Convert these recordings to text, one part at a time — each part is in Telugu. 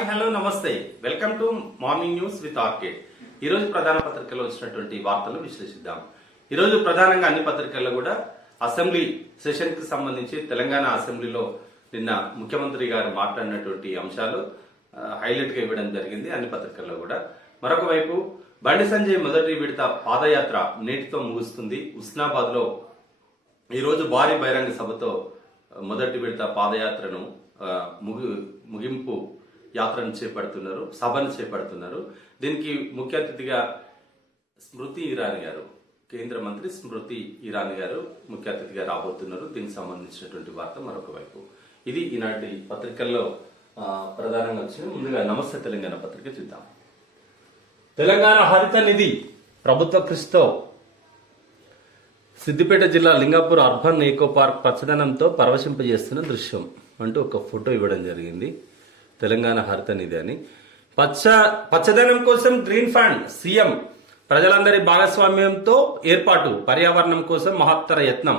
హాయ్ హలో నమస్తే welcome to morning news with RK. ఈరోజు ప్రధాన పత్రికల్లో వచ్చినటువంటి వార్తలు విశ్లేషిద్దాం. ఈరోజు ప్రధానంగా అన్ని పత్రికల్లో కూడా అసెంబ్లీ సెషన్ కి సంబంధించి తెలంగాణ అసెంబ్లీలో నిన్న ముఖ్యమంత్రి గారు మాట్లాడినటువంటి అంశాలు హైలైట్ గా ఇవ్వడం జరిగింది అన్ని పత్రికల్లో కూడా. మరొక వైపు బండి సంజయ్ మొదటి విడత పాదయాత్ర నేటితో ముగుస్తుంది. ఉస్నాబాద్ లో ఈ రోజు భారీ బహిరంగ సభతో మొదటి విడత పాదయాత్రను ముగింపు యాత్రను చేపడుతున్నారు, సభను చేపడుతున్నారు. దీనికి ముఖ్య అతిథిగా స్మృతి ఇరానీ గారు, కేంద్ర మంత్రి స్మృతి ఇరానీ గారు ముఖ్య అతిథిగా రాబోతున్నారు. దీనికి సంబంధించినటువంటి వార్త మరొక వైపు. ఇది ఈనాటి పత్రికల్లో ప్రధానంగా వచ్చిన. ముందుగా నమస్తే తెలంగాణ పత్రిక చూద్దాం. తెలంగాణ హరిత నిధి ప్రభుత్వ కృషితో సిద్దిపేట జిల్లా లింగాపూర్ అర్బన్ ఈకో పార్క్ పచ్చదనంతో పరవశింపజేస్తున్న దృశ్యం అంటూ ఒక ఫోటో ఇవ్వడం జరిగింది. తెలంగాణ హరిత నిధి అని. పచ్చదనం కోసం గ్రీన్ ఫండ్ సీఎం ప్రజలందరి భాగస్వామ్యంతో ఏర్పాటు, పర్యావరణం కోసం మహత్తర యత్నం,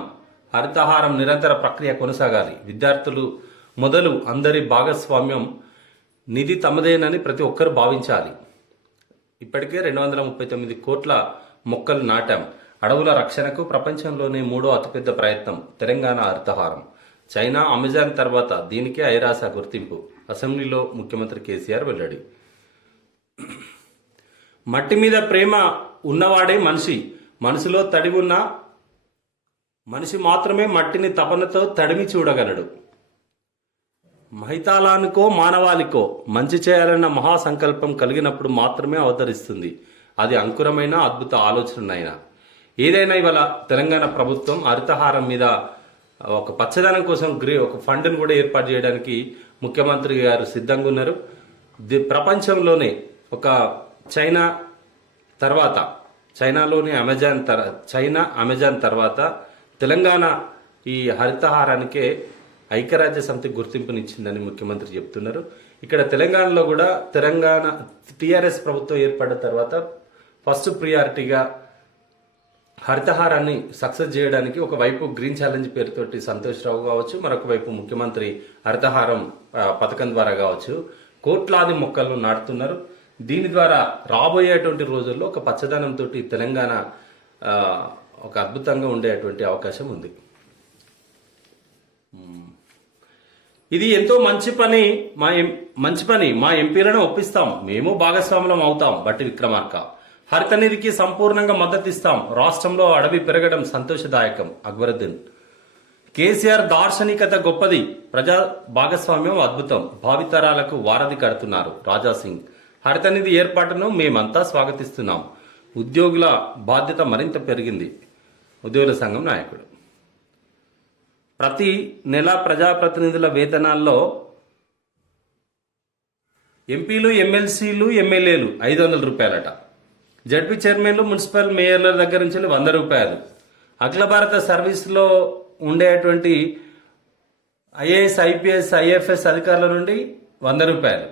హరితహారం నిరంతర ప్రక్రియ కొనసాగాలి, విద్యార్థులు మొదలు అందరి భాగస్వామ్యం, నిధి తమదేనని ప్రతి ఒక్కరు భావించాలి. ఇప్పటికే 239 కోట్ల మొక్కలు నాటాం. అడవుల రక్షణకు ప్రపంచంలోనే 3వ అతిపెద్ద ప్రయత్నం తెలంగాణ హరితహారం. చైనా, అమెజాన్ తర్వాత దీనికే ఐరాస గుర్తింపు. అసెంబ్లీలో ముఖ్యమంత్రి కేసీఆర్ వెల్లడి. మట్టి మీద ప్రేమ ఉన్నవాడే మనిషి. మనసులో తడి ఉన్న మనిషి మాత్రమే మట్టిని తపనతో తడిమి చూడగలడు. మహితాలానికో మానవాళికో మంచి చేయాలన్న మహాసంకల్పం కలిగినప్పుడు మాత్రమే అవతరిస్తుంది. అది అంకురమైన అద్భుత ఆలోచనైనా ఏదైనా. ఇవాళ తెలంగాణ ప్రభుత్వం హరితహారం మీద ఒక పచ్చదనం కోసం ఒక ఫండ్ను కూడా ఏర్పాటు చేయడానికి ముఖ్యమంత్రి గారు సిద్ధంగా ఉన్నారు. ప్రపంచంలోనే ఒక చైనా తర్వాత, చైనాలోని అమెజాన్ తర్వాత తెలంగాణ ఈ హరితహారానికే ఐక్యరాజ్య సమితి గుర్తింపునిచ్చిందని ముఖ్యమంత్రి చెప్తున్నారు. ఇక్కడ తెలంగాణలో కూడా టీఆర్ఎస్ ప్రభుత్వం ఏర్పడిన తర్వాత ఫస్ట్ ప్రియారిటీగా హరితహారాన్ని సక్సెస్ చేయడానికి ఒకవైపు గ్రీన్ ఛాలెంజ్ పేరుతోటి సంతోష్ రావు కావచ్చు, మరొక వైపు ముఖ్యమంత్రి హరితహారం పథకం ద్వారా కావచ్చు కోట్లాది మొక్కలను నాటుతున్నారు. దీని ద్వారా రాబోయేటువంటి రోజుల్లో ఒక పచ్చదనంతో తెలంగాణ ఒక అద్భుతంగా ఉండేటువంటి అవకాశం ఉంది. ఇది ఎంతో మంచి పని. మా ఎంపీలను ఒప్పిస్తాం, మేము భాగస్వాములం అవుతాం. బట్టి విక్రమార్క. హరిత నిధికి సంపూర్ణంగా మద్దతిస్తాం. రాష్ట్రంలో అడవి పెరగడం సంతోషదాయకం. అక్బరుద్దీన్. కేసీఆర్ దార్శనికత గొప్పది, ప్రజా భాగస్వామ్యం అద్భుతం, భావితరాలకు వారధి కడుతున్నారు. రాజాసింగ్. హరిత నిధి ఏర్పాటును మేమంతా స్వాగతిస్తున్నాం. ఉద్యోగుల బాధ్యత మరింత పెరిగింది. ఉద్యోగుల సంఘం నాయకుడు. ప్రతి నెల ప్రజాప్రతినిధుల వేతనాల్లో ఎంపీలు, ఎమ్మెల్సీలు, ఎమ్మెల్యేలు 500 రూపాయలట. జడ్పీ చైర్మన్లు, మున్సిపల్ మేయర్ల దగ్గర నుంచి 100 రూపాయలు. అఖిల భారత సర్వీస్లో ఉండేటువంటి ఐఏఎస్, ఐపీఎస్, ఐఎఫ్ఎస్ అధికారుల నుండి 100 రూపాయలు.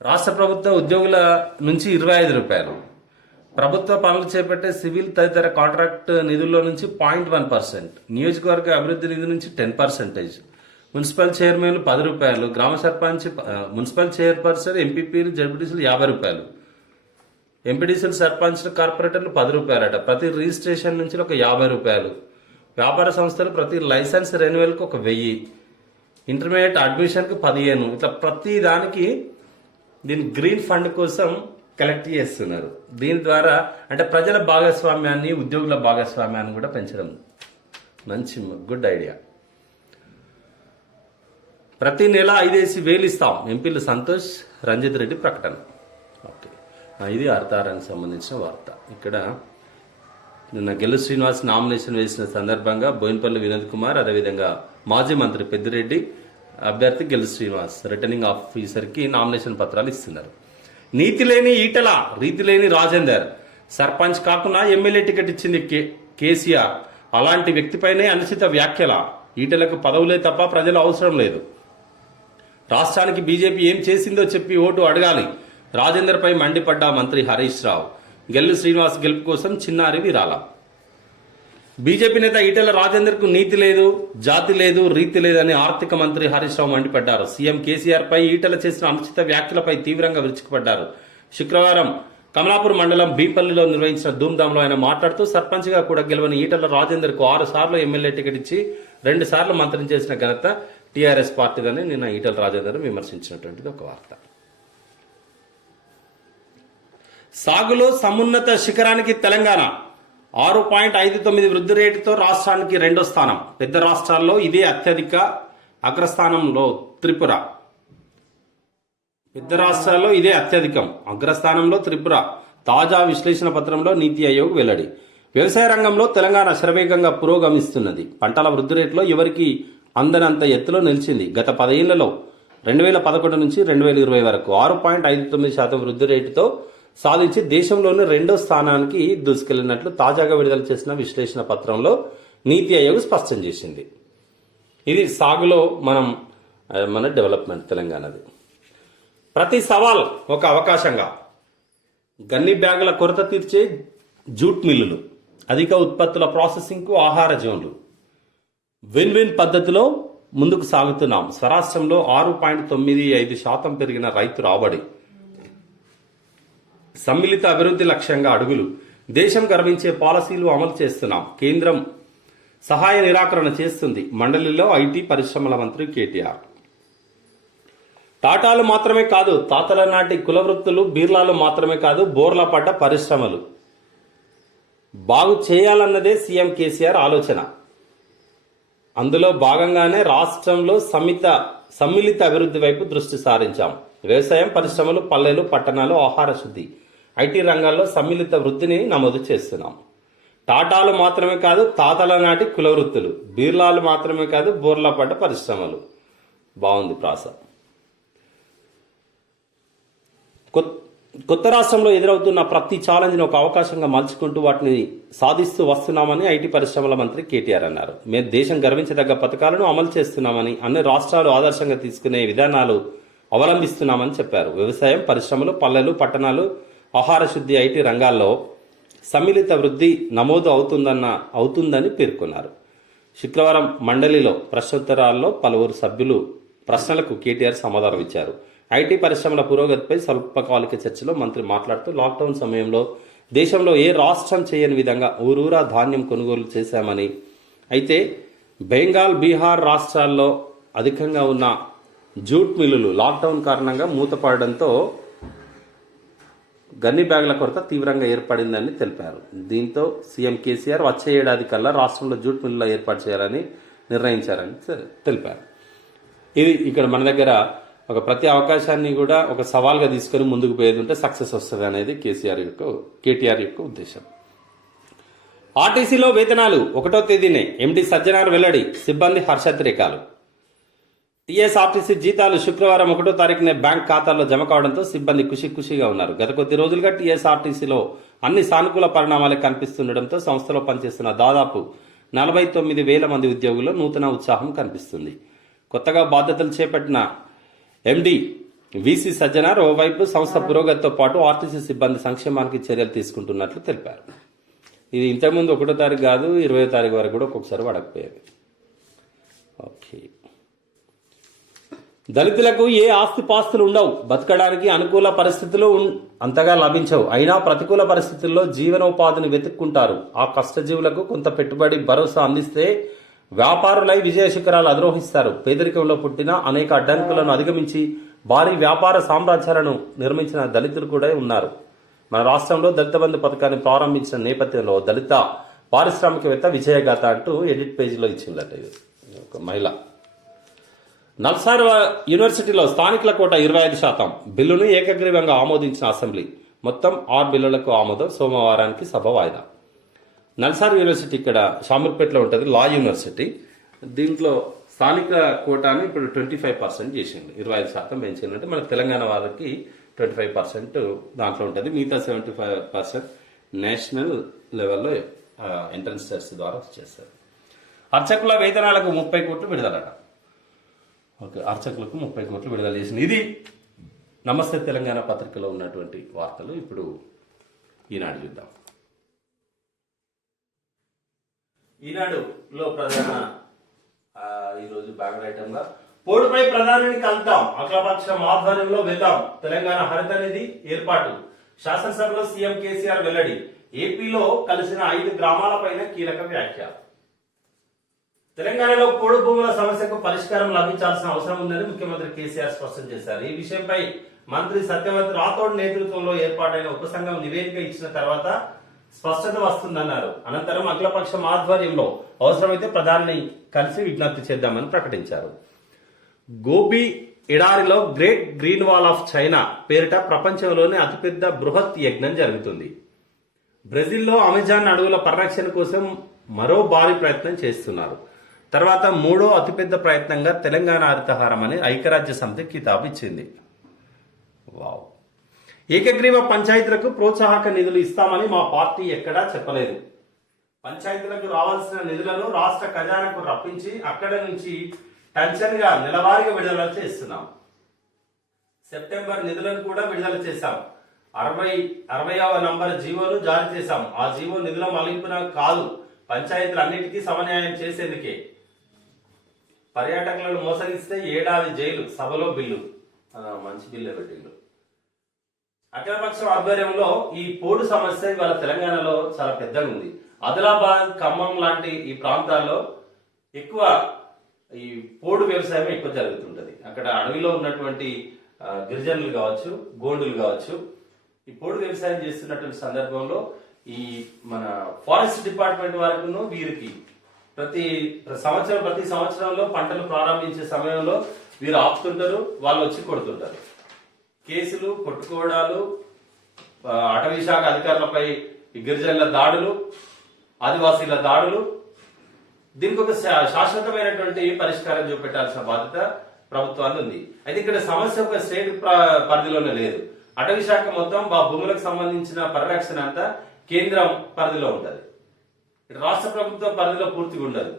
రాష్ట్ర ప్రభుత్వ ఉద్యోగుల నుంచి 25 రూపాయలు. ప్రభుత్వ పనులు చేపట్టే సివిల్ తదితర కాంట్రాక్ట్ నిధుల్లో నుంచి 0.1%. నియోజకవర్గ అభివృద్ధి నిధి నుంచి 10%. మున్సిపల్ చైర్మన్లు 10 రూపాయలు. గ్రామ సర్పంచ్, మున్సిపల్ చైర్పర్సన్, ఎంపీపీలు, జడ్పీటీసీలు 50 రూపాయలు. ఎంపీడీసీలు, సర్పంచ్లు, కార్పొరేటర్లు 10 రూపాయలట. ప్రతి రిజిస్ట్రేషన్ నుంచి ఒక 50 రూపాయలు. వ్యాపార సంస్థలు ప్రతి లైసెన్స్ రెన్యువల్కి 1000. ఇంటర్మీడియట్ అడ్మిషన్కి 15. ఇట్లా ప్రతి దానికి దీని గ్రీన్ ఫండ్ కోసం కలెక్ట్ చేస్తున్నారు. దీని ద్వారా అంటే ప్రజల భాగస్వామ్యాన్ని, ఉద్యోగుల భాగస్వామ్యాన్ని కూడా పెంచడం మంచి గుడ్ ఐడియా. ప్రతి నెల 5,000 ఇస్తాం. ఎంపీలు సంతోష్, రంజిత్ రెడ్డి ప్రకటన. ఓకే, ఇది హరితహారానికి సంబంధించిన వార్త. ఇక్కడ నిన్న గెల్లు శ్రీనివాస్ నామినేషన్ వేసిన సందర్భంగా బోయినపల్లి వినోద్ కుమార్, అదేవిధంగా మాజీ మంత్రి పెద్దిరెడ్డి అభ్యర్థి గెల్లు శ్రీనివాస్ రిటర్నింగ్ ఆఫీసర్కి నామినేషన్ పత్రాలు ఇస్తున్నారు. నీతి లేని ఈటల, రీతి లేని రాజేందర్. సర్పంచ్ కాకుండా ఎమ్మెల్యే టికెట్ ఇచ్చింది కేసీఆర్. అలాంటి వ్యక్తిపైనే అనుచిత వ్యాఖ్యల. ఈటలకు పదవులే తప్ప ప్రజలు అవసరం లేదు. రాష్ట్రానికి బీజేపీ ఏం చేసిందో చెప్పి ఓటు అడగాలి. రాజేందర్ పై మండిపడ్డ మంత్రి హరీష్ రావు. గెల్లు శ్రీనివాస్ గెలుపు కోసం చిన్నారి విరాళ. బీజేపీ నేత ఈటెల రాజేందర్కు నీతి లేదు, జాతి లేదు, రీతి లేదని ఆర్థిక మంత్రి హరీష్ రావు మండిపడ్డారు. సీఎం కేసీఆర్ పై ఈటెల చేసిన అనుచిత వ్యాఖ్యలపై తీవ్రంగా విరుచుకుపడ్డారు. శుక్రవారం కమలాపూర్ మండలం బీపల్లిలో నిర్వహించిన ధూమ్ధాంలో ఆయన మాట్లాడుతూ సర్పంచ్గా కూడా గెలవని ఈటెల రాజేందర్కు 6 సార్లు ఎమ్మెల్యే టికెట్ ఇచ్చి 2 సార్లు మంత్రిని చేసిన ఘనత టీఆర్ఎస్ పార్టీదని నిన్న ఈటెల రాజేందర్ విమర్శించినటువంటిది ఒక వార్త. సాగులో సమున్నత శిఖరానికి తెలంగాణ 6.59 వృద్ధి రేటుతో రాష్ట్రానికి 2వ స్థానం. పెద్ద రాష్ట్రాల్లో ఇదే అత్యధిక. అగ్రస్థానంలో త్రిపుర. పెద్ద రాష్ట్రాల్లో ఇదే అత్యధికం. అగ్రస్థానంలో త్రిపుర. తాజా విశ్లేషణ పత్రంలో నీతి ఆయోగ్ వెల్లడి. వ్యవసాయ రంగంలో తెలంగాణ శరవేగంగా పురోగమిస్తున్నది. పంటల వృద్ధి రేటులో ఎవరికి అందనంత ఎత్తులో నిలిచింది. గత 10 ఏళ్లలో 2011 నుంచి 2020 వరకు 6.59% వృద్ధి రేటుతో సాధించి దేశంలోని 2వ స్థానానికి దూసుకెళ్లినట్లు తాజాగా విడుదల చేసిన విశ్లేషణ పత్రంలో నీతి ఆయోగ్ స్పష్టం చేసింది. ఇది సాగులో మన డెవలప్మెంట్ తెలంగాణది. ప్రతి సవాల్ ఒక అవకాశంగా. గన్ని బ్యాగుల కొరత తీర్చే జూట్ మిల్లులు, అధిక ఉత్పత్తుల ప్రాసెసింగ్కు ఆహార జోన్లు, విన్ విన్ పద్ధతిలో ముందుకు సాగుతున్నాం. స్వరాష్ట్రంలో 6.95% పెరిగిన రైతు రాబడి. సమ్మిళిత అభివృద్ధి లక్ష్యంగా అడుగులు. దేశం గర్వించే పాలసీలు అమలు చేస్తున్నాం. కేంద్రం సహాయ నిరాకరణ చేస్తుంది. మండలిలో ఐటీ పరిశ్రమల మంత్రి కేటీఆర్. టాటాలు మాత్రమే కాదు, తాతల నాటి కులవృత్తులు, బీర్లాలు మాత్రమే కాదు, బోర్ల పడ్డ పరిశ్రమలు బాగు చేయాలన్నదే సీఎం కేసీఆర్ ఆలోచన. అందులో భాగంగానే రాష్ట్రంలో సమ్మిళిత అభివృద్ధి వైపు దృష్టి సారించాం. వ్యవసాయం, పరిశ్రమలు, పల్లెలు, పట్టణాలు, ఆహార శుద్ధి, ఐటీ రంగాల్లో సమ్మిళిత వృద్ధిని నమోదు చేస్తున్నాం. టాటాలు మాత్రమే కాదు, తాతల నాటి కులవృత్తులు, బీర్లాలు మాత్రమే కాదు, బోర్ల పడ్డ పరిశ్రమలు. బాగుంది ప్రాస. కొత్త రాష్ట్రంలో ఎదురవుతున్న ప్రతి ఛాలెంజ్ను ఒక అవకాశంగా మలుచుకుంటూ వాటిని సాధిస్తూ వస్తున్నామని ఐటీ పరిశ్రమల మంత్రి కేటీఆర్ అన్నారు. మేము దేశం గర్వించదగ్గ పథకాలను అమలు చేస్తున్నామని, అన్ని రాష్ట్రాలు ఆదర్శంగా తీసుకునే విధానాలు అవలంబిస్తున్నామని చెప్పారు. వ్యవసాయం, పరిశ్రమలు, పల్లెలు, పట్టణాలు, ఆహార శుద్ధి, ఐటీ రంగాల్లో సమ్మిళిత వృద్ధి నమోదు అవుతుందని పేర్కొన్నారు. శుక్రవారం మండలిలో ప్రశ్నోత్తరాల్లో పలువురు సభ్యులు ప్రశ్నలకు కేటీఆర్ సమాధానం ఇచ్చారు. ఐటీ పరిశ్రమల పురోగతిపై స్వల్పకాలిక చర్చలో మంత్రి మాట్లాడుతూ లాక్డౌన్ సమయంలో దేశంలో ఏ రాష్ట్రం చేయని విధంగా ఊరూరా ధాన్యం కొనుగోలు చేశామని, అయితే బెంగాల్, బీహార్ రాష్ట్రాల్లో అధికంగా ఉన్న జూట్ మిల్లులు లాక్డౌన్ కారణంగా మూతపడడంతో గన్ని బ్యాగుల కొరత తీవ్రంగా ఏర్పడిందని తెలిపారు. దీంతో సీఎం కేసీఆర్ వచ్చే ఏడాది కల్లా రాష్ట్రంలో జూట్ మిల్లుల ఏర్పాటు చేయాలని నిర్ణయించారని తెలిపారు. ఇది ఇక్కడ మన దగ్గర ఒక ప్రతి అవకాశాన్ని కూడా ఒక సవాల్గా తీసుకొని ముందుకు పోయేది ఉంటే సక్సెస్ వస్తుంది అనేది కేటీఆర్ యొక్క ఉద్దేశం. ఆర్టీసీలో వేతనాలు 1వ తేదీనే. ఎండీ సజ్జనార్ వెల్లడి. సిబ్బంది హర్షాతిరేకాలు. టీఎస్ఆర్టీసీ జీతాలు శుక్రవారం 1వ తారీఖునే బ్యాంక్ ఖాతాల్లో జమ కావడంతో సిబ్బంది ఖుషీగా ఉన్నారు. గత కొద్ది రోజులుగా టీఎస్ఆర్టీసీలో అన్ని సానుకూల పరిణామాలే కనిపిస్తుండటంతో సంస్థలో పనిచేస్తున్న దాదాపు 49,000 మంది ఉద్యోగుల్లో నూతన ఉత్సాహం కనిపిస్తుంది. కొత్తగా బాధ్యతలు చేపట్టిన ఎండీ వీసీ సజ్జనార్ ఓవైపు సంస్థ పురోగతితో పాటు ఆర్టీసీ సిబ్బంది సంక్షేమానికి చర్యలు తీసుకుంటున్నట్లు తెలిపారు. ఇది ఇంతకుముందు 1వ తారీఖు కాదు, 20వ తారీఖు వరకు కూడా ఒక్కొక్కసారి పడకపోయేది. ఓకే. దళితులకు ఏ ఆస్తిపాస్తులు ఉండవు. బతకడానికి అనుకూల పరిస్థితులు అంతగా లభించవు. అయినా ప్రతికూల పరిస్థితుల్లో జీవనోపాధిని వెతుక్కుంటారు. ఆ కష్టజీవులకు కొంత పెట్టుబడి భరోసా అందిస్తే వ్యాపారులై విజయ శిఖరాలు అధిరోహిస్తారు. పేదరికంలో పుట్టిన అనేక అడ్డంకులను అధిగమించి భారీ వ్యాపార సామ్రాజ్యాలను నిర్మించిన దళితులు కూడా ఉన్నారు. మన రాష్ట్రంలో దళిత బంధు పథకాన్ని ప్రారంభించిన నేపథ్యంలో దళిత పారిశ్రామికవేత్త విజయగాథ అంటూ ఎడిట్ పేజీలో ఇచ్చిందట. ఇది ఒక మహిళ. నల్సార్ యూనివర్సిటీలో స్థానికుల కోట 25% బిల్లును ఏకగ్రీవంగా ఆమోదించిన అసెంబ్లీ. మొత్తం 6 బిల్లులకు ఆమోదం. సోమవారానికి సభ వాయిదా. నల్సార్ యూనివర్సిటీ ఇక్కడ షామీర్పేటలో ఉంటుంది, లా యూనివర్సిటీ. దీంట్లో స్థానిక కోటాను ఇప్పుడు 25% చేసింది. 25% పెంచిందంటే మన తెలంగాణ వాళ్ళకి 25% దాంట్లో ఉంటుంది. మిగతా 75% నేషనల్ లెవెల్లో ఎంట్రన్స్ టెస్ట్ ద్వారా చేస్తారు. అర్చకుల వేతనాలకు 30 కోట్లు విడుదలట. ఓకే, అర్చకులకు 30 కోట్లు విడుదల చేసింది. ఇది నమస్తే తెలంగాణ పత్రికలో ఉన్నటువంటి వార్తలు. ఇప్పుడు ఈనాడు చూద్దాం. ఈనాడులో ప్రధాన ఈరోజు బ్యానర్ ఐటమ్ గా పోడుపై ప్రధానిని కలుద్దాం, అఖిలపక్షం ఆధ్వర్యంలో వెళ్దాం, తెలంగాణ హరిత నిధి ఏర్పాటు, శాసనసభలో సీఎం కేసీఆర్ వెల్లడి, ఏపీలో కలిసిన 5 గ్రామాలపైన కీలక వ్యాఖ్య. తెలంగాణలో పోడు భూముల సమస్యకు పరిష్కారం లభించాల్సిన అవసరం ఉందని ముఖ్యమంత్రి కేసీఆర్ స్పష్టం చేశారు. ఈ విషయంపై మంత్రి సత్యవతి రాథోడ్ నేతృత్వంలో ఏర్పాటైన ఉపసంఘం నివేదిక ఇచ్చిన తర్వాత స్పష్టత వస్తుందన్నారు. అనంతరం అఖిలపక్షం ఆధ్వర్యంలో అవసరమైతే ప్రధాని కలిసి విజ్ఞప్తి చేద్దామని ప్రకటించారు. గోబీ ఎడారిలో great green wall of China పేరిట ప్రపంచంలోనే అతిపెద్ద బృహత్ యజ్ఞం జరుగుతుంది. బ్రెజిల్లో అమెజాన్ అడవుల పరిరక్షణ కోసం మరో భారీ ప్రయత్నం చేస్తున్నారు. తర్వాత 3వ అతిపెద్ద ప్రయత్నంగా తెలంగాణ హరితహారం అని ఐక్యరాజ్య సమితి కితాబు ఇచ్చింది. వావ్. ఏకగ్రీవ పంచాయతీలకు ప్రోత్సాహక నిధులు ఇస్తామని మా పార్టీ ఎక్కడా చెప్పలేదు. పంచాయతీలకు రావాల్సిన నిధులను రాష్ట్ర ఖజానాకు రప్పించి అక్కడి నుంచి టెన్షన్ గా నెలవారీగా విడుదల చేస్తున్నాం. సెప్టెంబర్ నిధులను కూడా విడుదల చేశాం. 60వ నంబర్ జీవోను జారీ చేశాం. ఆ జీవో నిధుల మళ్లింపున కాదు, పంచాయతీలన్నిటికీ సమన్యాయం చేసేందుకే. పర్యాటకులను మోసగిస్తే ఏడాది జైలు, సభలో బిల్లు. మంచి బిల్లు పెట్టిండు. అఖిలపక్షం ఆధ్వర్యంలో ఈ పోడు సమస్య ఇవాళ తెలంగాణలో చాలా పెద్దగా ఉంది. ఆదిలాబాద్, ఖమ్మం లాంటి ఈ ప్రాంతాల్లో ఎక్కువ ఈ పోడు వ్యవసాయం ఎక్కువ జరుగుతుంటది. అక్కడ అడవిలో ఉన్నటువంటి గిరిజనులు కావచ్చు, గోండులు కావచ్చు, ఈ పోడు వ్యవసాయం చేస్తున్నటువంటి సందర్భంలో ఈ మన ఫారెస్ట్ డిపార్ట్మెంట్ వరకును వీరికి ప్రతి సంవత్సరంలో పంటలు ప్రారంభించే సమయంలో వీరు ఆపుతుంటారు, వాళ్ళు వచ్చి కొడుతుంటారు. కేసులు, కొట్టుకోవడాలు, అటవీ శాఖ అధికారులపై గిరిజనుల దాడులు, ఆదివాసీల దాడులు, దీనికి ఒక శాశ్వతమైనటువంటి పరిష్కారం చూపెట్టాల్సిన బాధ్యత ప్రభుత్వాన్ని ఉంది. అయితే ఇక్కడ సమస్య ఒక స్టేట్ పరిధిలోనే లేదు. అటవీ శాఖ మొత్తం భూములకు సంబంధించిన పరిరక్షణ అంతా కేంద్రం పరిధిలో ఉంటది, రాష్ట్ర ప్రభుత్వ పరిధిలో పూర్తిగా ఉండదు.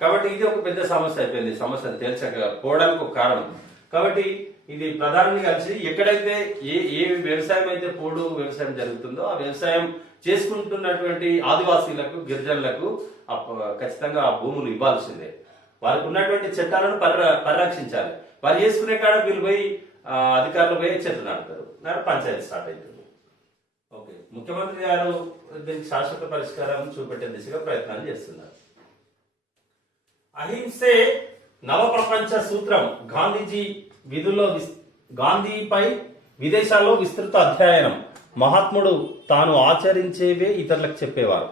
కాబట్టి ఇది ఒక పెద్ద సమస్య అయిపోయింది. సమస్య తేల్చకపోవడానికి ఒక కారణం. కాబట్టి ఇది ప్రధాని కలిసి ఎక్కడైతే ఏ వ్యవసాయం అయితే పోడు వ్యవసాయం జరుగుతుందో ఆ వ్యవసాయం చేసుకుంటున్నటువంటి ఆదివాసీలకు, గిరిజనులకు ఖచ్చితంగా ఆ భూములు ఇవ్వాల్సిందే. వారికి ఉన్నటువంటి చట్టాలను పరిరక్షించాలి. వారు చేసుకునే కాడ వీళ్ళు పోయి అధికారులు పోయి చెట్లు నాటుతారు, పంచాయతీ స్టార్ట్ అవుతుంది. ఓకే, ముఖ్యమంత్రి గారు దీనికి శాశ్వత పరిష్కారం చూపెట్టే దిశగా ప్రయత్నాలు చేస్తున్నారు. అహింసే నవప్రపంచ సూత్రం, గాంధీజీ గాంధీపై విదేశాల్లో విస్తృత అధ్యయనం, మహాత్ముడు తాను ఆచరించేవే ఇతరులకు చెప్పేవారు.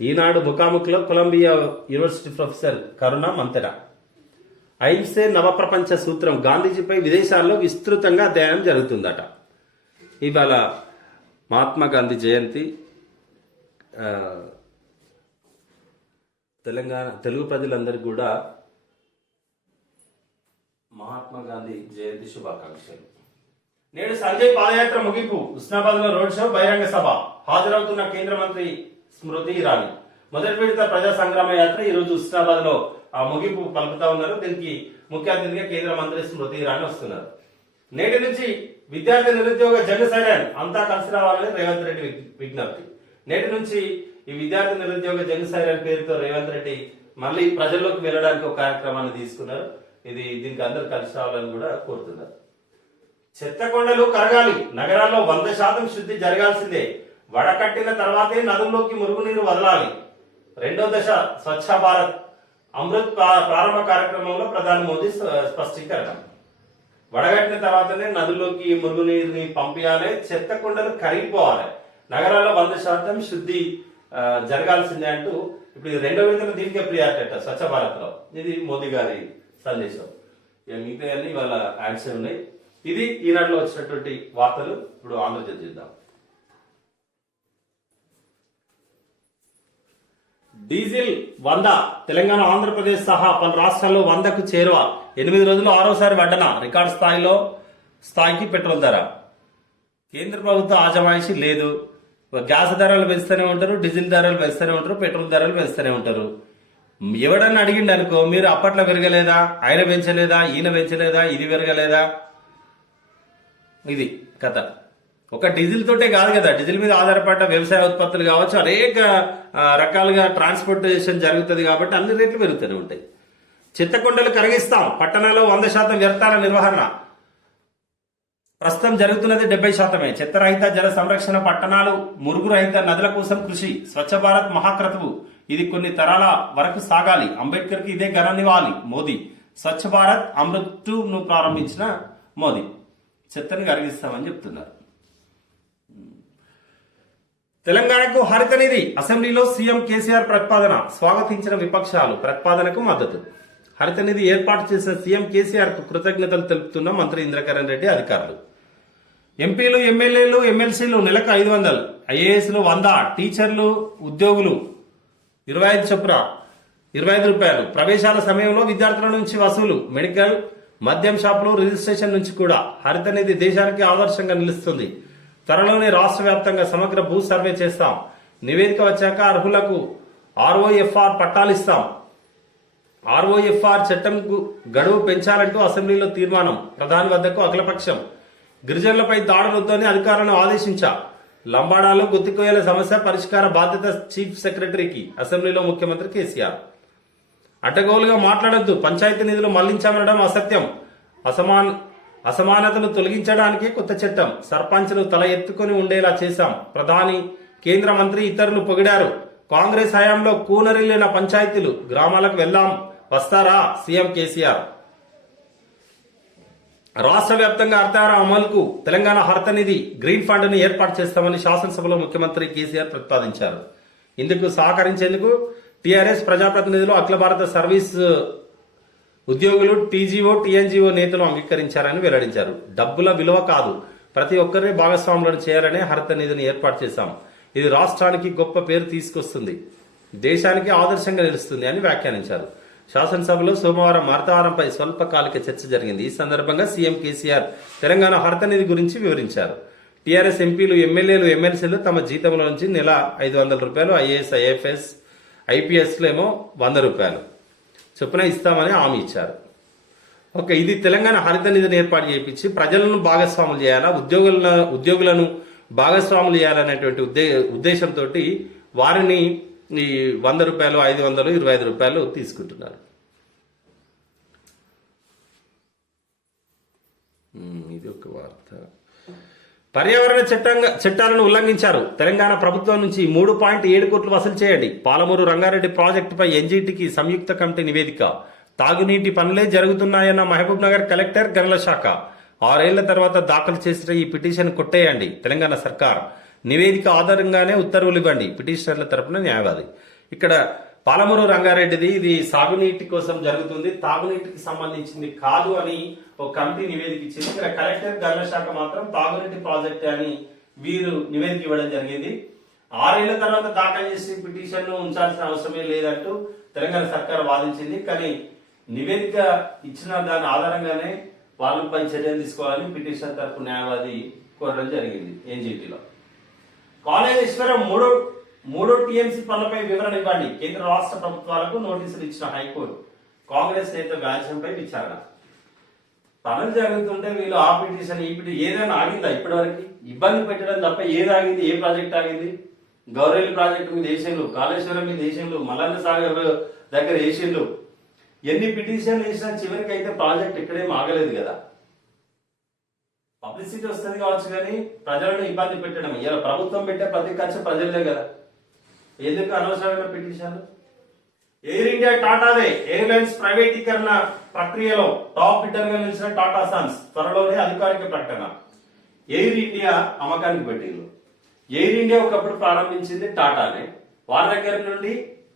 ఈనాడు ముఖాముఖిలో కొలంబియా యూనివర్సిటీ ప్రొఫెసర్ కరుణ మంతెన. అహింసే నవప్రపంచ సూత్రం, గాంధీజీపై విదేశాల్లో విస్తృతంగా అధ్యయనం జరుగుతుందట. ఇవాళ మహాత్మా గాంధీ జయంతి. తెలుగు ప్రజలందరికీ కూడా మహాత్మా గాంధీ జయంతి శుభాకాంక్షలు. నేడు సంజయ్ పాదయాత్ర ముగింపు, హుస్నాబాద్ లో రోడ్ షో, బహిరంగ సభ, హాజరవుతున్న కేంద్ర మంత్రి స్మృతి ఇరానీ. మొదటి విడత ప్రజా సంగ్రామ యాత్ర ఈ రోజు హుస్నాబాద్ లో ముగింపు పలుకుతా ఉన్నారు. దీనికి ముఖ్య అతిథిగా కేంద్ర మంత్రి స్మృతి ఇరానీ వస్తున్నారు. నేటి నుంచి విద్యార్థి నిరుద్యోగ జన సైరన్, అంతా కలిసి రావాలని రేవంత్ రెడ్డి విజ్ఞప్తి. నేటి నుంచి ఈ విద్యార్థి నిరుద్యోగ జన సైరన్ పేరుతో రేవంత్ రెడ్డి మళ్ళీ ప్రజల్లోకి వెళ్ళడానికి ఒక కార్యక్రమాన్ని తీసుకున్నారు. దీనికి అందరూ కలిసి రావాలని కూడా కోరుతున్నారు. చెత్తకొండలు కరగాలి, నగరాల్లో 100% శుద్ధి జరగాల్సిందే, వడకట్టిన తర్వాతే నదుల్లోకి మురుగునీరు వదలాలి. 2వ దశ స్వచ్ఛ భారత్ అమృత్ ప్రారంభ కార్యక్రమంలో ప్రధాని మోదీ స్పష్టీకరణ. వడగట్టిన తర్వాతనే నదుల్లోకి మురుగునీరుని పంపించాలి, చెత్తకొండలు కరిగిపోవాలి, నగరాల్లో 100% శుద్ధి జరగాల్సిందే అంటూ ఇప్పుడు 2వ విడతలో దీనికే ప్రియారిటీ స్వచ్ఛ భారత్ లో. ఇది మోదీ గారి సందేశం. మిగతా అన్ని వాళ్ళ యాడ్స్ ఉన్నాయి. ఇది ఈనాడులో వచ్చినటువంటి వార్తలు. ఇప్పుడు ఆంధ్రజ్యోతి చూద్దాం. డీజిల్ 100, తెలంగాణ, ఆంధ్రప్రదేశ్ సహా పలు రాష్ట్రాల్లో 100కు చేరువ. 8 రోజులు 6వసారి వడ్డన, రికార్డు స్థాయికి పెట్రోల్ ధర. కేంద్ర ప్రభుత్వ ఆజమాయిషీ లేదు. గ్యాస్ ధరలు పెంచుతూనే ఉంటారు, డీజిల్ ధరలు పెంచుతూనే ఉంటారు, పెట్రోల్ ధరలు పెంచుతూనే ఉంటారు. ఎవడన్నా అడిగిండు అనుకో, మీరు అప్పట్లో పెరగలేదా, ఆయన పెంచలేదా, ఈయన పెంచలేదా, ఇది పెరగలేదా, ఇది కథ. ఒక డీజిల్ తోటే కాదు కదా, డీజిల్ మీద ఆధారపడ్డ వ్యవసాయ ఉత్పత్తులు కావచ్చు, అనేక రకాలుగా ట్రాన్స్పోర్టేషన్ జరుగుతుంది కాబట్టి అన్ని రేట్లు పెరుగుతూనే ఉంటాయి. చెత్త కొండలు కరిగిస్తాం, పట్టణాల్లో 100% వ్యర్థాల నిర్వహణ ప్రస్తుతం జరుగుతున్నది 70%. చెత్త రహిత జల సంరక్షణ, పట్టణాలు మురుగు రహిత నదుల కోసం కృషి, స్వచ్ఛ భారత్ మహాక్రతువు ఇది కొన్ని తరాల వరకు సాగాలి, అంబేద్కర్ కి ఇదే ఘన నివాళి మోదీ. స్వచ్ఛ భారత్ అమృత్ 2 ను ప్రారంభించిన మోదీ. చెత్తను కరిగిస్తామని చెప్తున్నారు. తెలంగాణకు హరిత నిధి, అసెంబ్లీలో సీఎం కేసీఆర్ ప్రతిపాదన, స్వాగతించిన విపక్షాలు, ప్రతిపాదనకు మద్దతు. హరిత నిధి ఏర్పాటు చేసిన సీఎం కేసీఆర్ కు కృతజ్ఞతలు తెలుపుతున్న మంత్రి ఇంద్రకరణ్ రెడ్డి, అధికారులు. ఎంపీలు, ఎమ్మెల్యేలు, ఎమ్మెల్సీలు నెలకు 500, ఐఏఎస్లు 100, టీచర్లు, ఉద్యోగులు 25 చొప్పున 25 రూపాయలు. ప్రవేశాల సమయంలో విద్యార్థుల నుంచి వసూలు. మెడికల్, మద్యం షాపులు, రిజిస్ట్రేషన్ నుంచి కూడా. హరిత నిధి దేశానికి ఆదర్శంగా నిలుస్తుంది. త్వరలోనే రాష్ట్ర వ్యాప్తంగా సమగ్ర భూ సర్వే చేస్తాం. నివేదిక వచ్చాక అర్హులకు ROFR పట్టాలిస్తాం. ROFR చట్టంకు గడువు పెంచాలంటూ అసెంబ్లీలో తీర్మానం. ప్రధాని వద్దకు అఖిలపక్షం. గిరిజనులపై దాడులొద్దని అధికారులను ఆదేశించా. లంబాడాలో గుత్తికోయల సమస్య పరిష్కార బాధ్యత చీఫ్ సెక్రటరీకి. అసెంబ్లీలో ముఖ్యమంత్రి కేసీఆర్. అడ్డగోలుగా మాట్లాడొద్దు, పంచాయతీ నిధులు మళ్లించామనడం అసత్యం. అసమానతను తొలగించడానికి కొత్త చట్టం. సర్పంచ్లు తల ఎత్తుకొని ఉండేలా చేశాం. ప్రధాని, కేంద్ర మంత్రి, ఇతరులు పొగిడారు. కాంగ్రెస్ హయాంలో కూనరిల్లిన పంచాయతీలు. గ్రామాలకు వెళ్దాం, వస్తారా సీఎం కేసీఆర్. రాష్ట్ర వ్యాప్తంగా అర్థార అమలుకు తెలంగాణ హరిత నిధి గ్రీన్ ఫండ్ ను ఏర్పాటు చేస్తామని శాసనసభలో ముఖ్యమంత్రి కేసీఆర్ ప్రతిపాదించారు. ఇందుకు సహకరించేందుకు టీఆర్ఎస్ ప్రజాప్రతినిధులు, అఖిల భారత సర్వీస్ ఉద్యోగులు, టీజీఓ, టీఎన్జీఓ నేతలు అంగీకరించారని వెల్లడించారు. డబ్బుల విలువ కాదు, ప్రతి ఒక్కరిని భాగస్వాములను చేయాలనే హరిత నిధిని ఏర్పాటు చేశాం. ఇది రాష్ట్రానికి గొప్ప పేరు తీసుకొస్తుంది, దేశానికి ఆదర్శంగా నిలుస్తుంది అని వ్యాఖ్యానించారు. శాసనసభలో సోమవారం హరితహారంపై స్వల్పకాలిక చర్చ జరిగింది. ఈ సందర్భంగా సీఎం కేసీఆర్ తెలంగాణ హరిత నిధి గురించి వివరించారు. టీఆర్ఎస్ ఎంపీలు, ఎమ్మెల్యేలు, ఎమ్మెల్సీలు తమ జీతంలో నుంచి నెల 500 రూపాయలు, ఐఏఎస్, ఐఎఫ్ఎస్, ఐపీఎస్లు ఏమో 100 రూపాయలు చొప్పున ఇస్తామని హామీ ఇచ్చారు. ఓకే, ఇది తెలంగాణ హరిత నిధిని ఏర్పాటు చేయించి ప్రజలను భాగస్వాములు చేయాలా, ఉద్యోగులను భాగస్వాములు చేయాలనేటువంటి ఉద్దేశంతో వారిని ఈ 100 రూపాయలు, 500, 25 రూపాయలు తీసుకుంటున్నారు. ఇది ఒక వార్త. పర్యావరణ చట్టాలను ఉల్లంఘించారు. తెలంగాణ ప్రభుత్వం నుంచి 3.7 కోట్లు వసూలు చేయండి. పాలమూరు రంగారెడ్డి ప్రాజెక్టుపై ఎన్జీటీకి సంయుక్త కమిటీ నివేదిక. తాగునీటి పనులే జరుగుతున్నాయన్న మహబూబ్ నగర్ కలెక్టర్, గనుల శాఖ. 6 ఏళ్ల తర్వాత దాఖలు చేసిన ఈ పిటిషన్ కొట్టేయండి తెలంగాణ సర్కార్. నివేదిక ఆధారంగానే ఉత్తర్వులు ఇవ్వండి. పిటిషనర్ల తరపున న్యాయవాది. ఇక్కడ పాలమూరు రంగారెడ్డిది ఇది సాగునీటి కోసం జరుగుతుంది, తాగునీటికి సంబంధించింది కాదు అని ఒక కమిటీ నివేదిక ఇచ్చింది. ఇక్కడ కలెక్టర్, గనుల శాఖ మాత్రం తాగునీటి ప్రాజెక్ట్ అని వీరు నివేదిక ఇవ్వడం జరిగింది. 6 ఏళ్ల తర్వాత దాఖలు చేసి పిటిషన్ ఉంచాల్సిన అవసరమే లేదంటూ తెలంగాణ సర్కార్ వాదించింది. కానీ నివేదిక ఇచ్చిన దాని ఆధారంగానే వాళ్ళపై చర్యలు తీసుకోవాలని పిటిషన్ తరపు న్యాయవాది కోరడం జరిగింది. ఎన్జీటీలో కాళేశ్వరం మూడో టీఎంసీ పనులపై వివరణ ఇవ్వండి. కేంద్ర రాష్ట్ర ప్రభుత్వాలకు నోటీసులు ఇచ్చిన హైకోర్టు. కాంగ్రెస్ నేత వ్యాజ్యంపై విచారణ. పనులు జరుగుతుంటే వీళ్ళు ఆ పిటిషన్, ఈ పిటిషన్ ఏదైనా ఆగిందా ఇప్పటివరకు? ఇబ్బంది పెట్టడం తప్ప ఏది ఆగింది? ఏ ప్రాజెక్ట్ ఆగింది? గౌరేలి ప్రాజెక్టు మీద వేసిండ్రు, కాళేశ్వరం మీద వేసిండ్రు, మల్లన్న సాగర్ దగ్గర వేసిండ్రు. ఎన్ని పిటిషన్లు వేసినా చివరికి అయితే ప్రాజెక్ట్ ఇక్కడేం ఆగలేదు కదా. పబ్లిసిటీ వస్తుంది కావచ్చు కానీ ప్రజలను ఇబ్బంది పెట్టడం. ఇలా ప్రభుత్వం పెట్టే ప్రతి ఖర్చు ప్రజలే కదా. ఎందుకు అనవసరమైన పిటిషన్లు? Air India టాటాదే. ఎయిర్లైన్స్ ప్రైవేటీకరణ ప్రక్రియలో టాప్ బిడ్డర్ గా నిలిచిన టాటా సన్స్. త్వరలోనే అధికారిక ప్రకటన. ఎయిర్ ఇండియా అమ్మకానికి పెట్టింది. ఎయిర్ ఇండియా ఒకప్పుడు ప్రారంభించింది టాటానే, వారి దగ్గర నుండి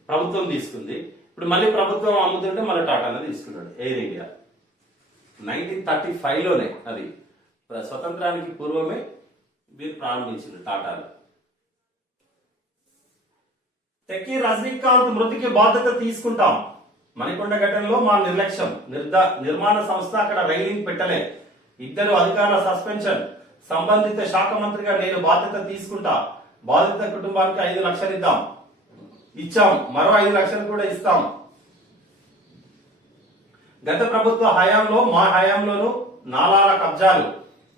ప్రభుత్వం తీసుకుంది. ఇప్పుడు మళ్ళీ ప్రభుత్వం అమ్ముతుంటే మళ్ళీ టాటానే తీసుకున్నాడు ఎయిర్ ఇండియా. 1935లోనే, అది స్వతంత్రానికి పూర్వమే వీరు ప్రారంభించింది టాటాలో. టెక్కీ రజనీకాంత్ మృతికి బాధ్యత తీసుకుంటాం. మణికొండ ఘటనలో మా నిర్లక్ష్యం. నిర్మాణ సంస్థ అక్కడ రైలింగ్ పెట్టలే. 2 అధికారుల సస్పెన్షన్. సంబంధిత శాఖ మంత్రిగా నేను బాధ్యత తీసుకుంటా. బాధిత కుటుంబానికి 5 లక్షలు ఇచ్చాం, మరో 5 లక్షలు కూడా ఇస్తాం. గత ప్రభుత్వ హయాంలో, మా హయాంలోనూ నాలాల కబ్జాలు.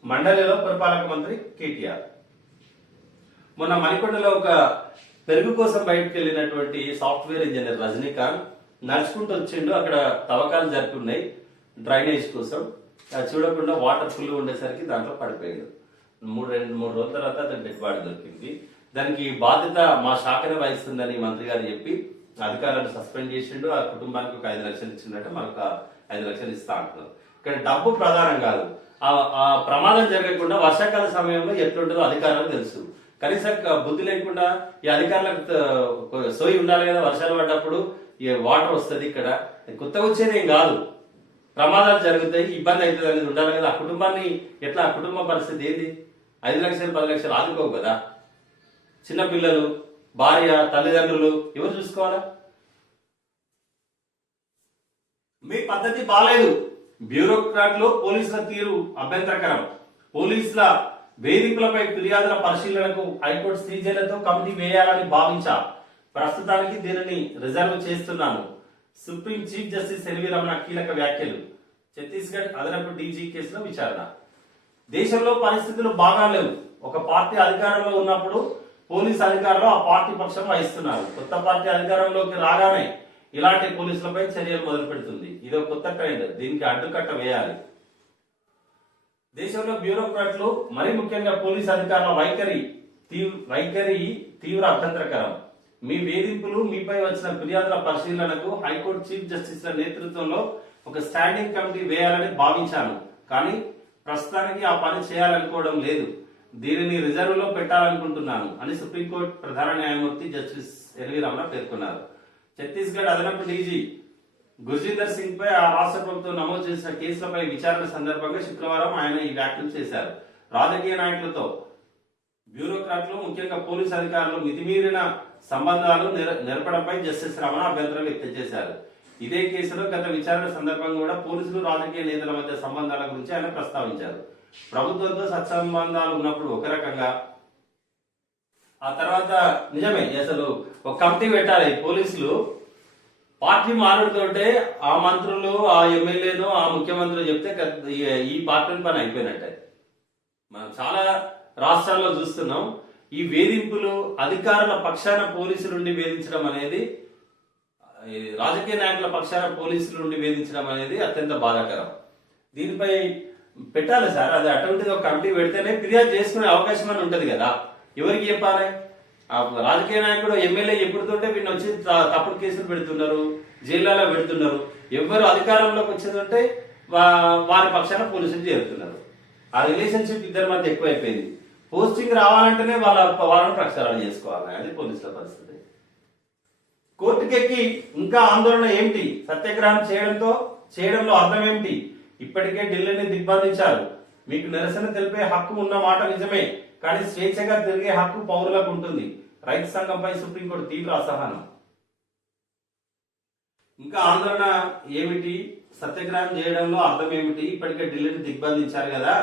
మండలిలో పురపాలక మంత్రి కేటీఆర్. మొన్న మణికొండలో ఒక పెరుగు కోసం బయటకు వెళ్ళినటువంటి సాఫ్ట్వేర్ ఇంజనీర్ రజనీకాంత్ నడుచుకుంటూ వచ్చిండు. అక్కడ తవ్వకాలు జరిపి ఉన్నాయి డ్రైనేజ్ కోసం. అది చూడకుండా వాటర్ ఫుల్ ఉండేసరికి దాంట్లో పడిపోయాడు. రెండు మూడు రోజుల తర్వాత అతను డెడ్ బాడీ దొరికింది. దానికి బాధ్యత మా శాఖనే వహిస్తుందని మంత్రి గారు చెప్పి అధికారులను సస్పెండ్ చేసిండు. ఆ కుటుంబానికి ఒక 5 లక్షలు ఇచ్చిందంటే మరొక 5 లక్షలు ఇస్తా అంటున్నారు. ఇక్కడ డబ్బు ప్రధానం కాదు. ఆ ప్రమాదం జరగకుండా వర్షాకాల సమయంలో ఎట్లుంటుందో అధికారులకు తెలుసు. కనీసం బుద్ధి లేకుండా ఈ అధికారులకు సోయి ఉండాలి కదా. వర్షాలు పడ్డప్పుడు వాటర్ వస్తుంది. ఇక్కడ కొత్తగా వచ్చేది ఏం కాదు. ప్రమాదాలు జరుగుతాయి, ఇబ్బంది అవుతుంది అనేది ఉండాలి కదా. ఆ కుటుంబాన్ని ఎట్లా, ఆ కుటుంబ పరిస్థితి ఏంది? 5 లక్షలు 10 లక్షలు ఆదుకోవు కదా. చిన్నపిల్లలు, భార్య, తల్లిదండ్రులు ఎవరు చూసుకోవాలా? మీ పద్ధతి బాలేదు. బ్యూరోక్రాట్లు పోలీసుల తీరు అభ్యంతరకరం. పోలీసుల వేధింపులపై ఫిర్యాదుల పరిశీలనకు హైకోర్టు శ్రీజైలతో కమిటీ వేయాలని భావించా. ప్రస్తుతానికి దీనిని రిజర్వ్ చేస్తున్నాను. Supreme chief justice NV Ramana కీలక వ్యాఖ్యలు. ఛత్తీస్గఢ్ అదనపు డీజీ కేసులో విచారణ. దేశంలో పరిస్థితులు బాగా లేవు. ఒక పార్టీ అధికారంలో ఉన్నప్పుడు పోలీసు అధికారులు ఆ పార్టీ పక్షం వహిస్తున్నారు. కొత్త పార్టీ అధికారంలోకి రాగానే ఇలాంటి పోలీసులపై చర్యలు మొదలు పెడుతుంది. ఇది ఒక కొత్త ట్రెండ్. దీనికి అడ్డుకట్ట వేయాలి. దేశంలో బ్యూరోక్రాట్లు, మరీ ముఖ్యంగా పోలీసు అధికారుల వైఖరి తీవ్ర అభ్యంతరకరం. మీ వేధింపులు, మీపై వచ్చిన ఫిర్యాదుల పరిశీలనకు హైకోర్టు చీఫ్ జస్టిస్ల నేతృత్వంలో ఒక స్టాండింగ్ కమిటీ వేయాలని భావించాను. కానీ ప్రస్తుతానికి ఆ పని చేయాలనుకోవడం లేదు. దీనిని రిజర్వ్ లో పెట్టాలనుకుంటున్నాను అని సుప్రీంకోర్టు ప్రధాన న్యాయమూర్తి జస్టిస్ ఎన్వి రమణ పేర్కొన్నారు. ఛత్తీస్గఢ్ అదనపు డీజీ గుర్జిందర్ సింగ్ పై ఆ రాష్ట్ర ప్రభుత్వం నమోదు చేసిన కేసులపై విచారణ సందర్భంగా శుక్రవారం ఆయన ఈ వ్యాఖ్యలు చేశారు. రాజకీయ నాయకులతో బ్యూరోక్రాట్లు, ముఖ్యంగా పోలీసు అధికారులు మితిమీరిన సంబంధాలు నెరపడంపై జస్టిస్ రమణ అభ్యంతరం వ్యక్తం చేశారు. ఇదే కేసులో గత విచారణ సందర్భంగా కూడా పోలీసులు, రాజకీయ నేతల మధ్య సంబంధాల గురించి ఆయన ప్రస్తావించారు. ప్రభుత్వంతో సత్సంబంధాలు ఉన్నప్పుడు ఒక రకంగా, ఆ తర్వాత నిజమే అసలు ఒక కమిటీ పెట్టాలి. పోలీసులు పార్టీ మారుడుతోటే ఆ మంత్రులు, ఆ ఎమ్మెల్యేను, ఆ ముఖ్యమంత్రులు చెప్తే ఈ పార్టీ పని అయిపోయినట్టే. మనం చాలా రాష్ట్రాల్లో చూస్తున్నాం. ఈ వేధింపులు అధికారుల పక్షాన పోలీసుల నుండి వేధించడం అనేది, రాజకీయ నాయకుల పక్షాన పోలీసుల నుండి వేధించడం అనేది అత్యంత బాధాకరం. దీనిపై పెట్టాలి సార్. అది అటువంటిది ఒక కమిటీ పెడితేనే ఫిర్యాదు చేసుకునే అవకాశం అని ఉంటది కదా. ఎవరికి చెప్పాలి? ఆ రాజకీయ నాయకుడు, ఎమ్మెల్యే ఎప్పుడుతుంటే వీళ్ళు వచ్చి తప్పుడు కేసులు పెడుతున్నారు, జైల్లో పెడుతున్నారు. ఎవరు అధికారంలోకి వచ్చిందంటే వారి పక్షాన పోలీసులు చేరుతున్నారు. ఆ రిలేషన్షిప్ ఇద్దరి మధ్య ఎక్కువైపోయింది. పోస్టింగ్ రావాలంటేనే వాళ్ళని ప్రక్షాళన చేసుకోవాలి. అది పోలీసుల పరిస్థితి. కోర్టుకెక్కి ఇంకా ఆందోళన ఏమిటి? సత్యాగ్రహం చేయడంలో అర్థం ఏమిటి? ఇప్పటికే ఢిల్లీని దిగ్బంధించారు. మీకు నిరసన తెలిపే హక్కు ఉన్న మాట నిజమే, కానీ స్వేచ్ఛగా తిరిగే హక్కు పౌరులకు ఉంటుంది. రైతు సంఘంపై సుప్రీంకోర్టు తీవ్ర అసహనం. ఇంకా ఆందోళన ఏమిటి? సత్యాగ్రహం చేయడంలో అర్థం ఏమిటి? ఇప్పటికే ఢిల్లీని దిగ్బంధించారు కదా.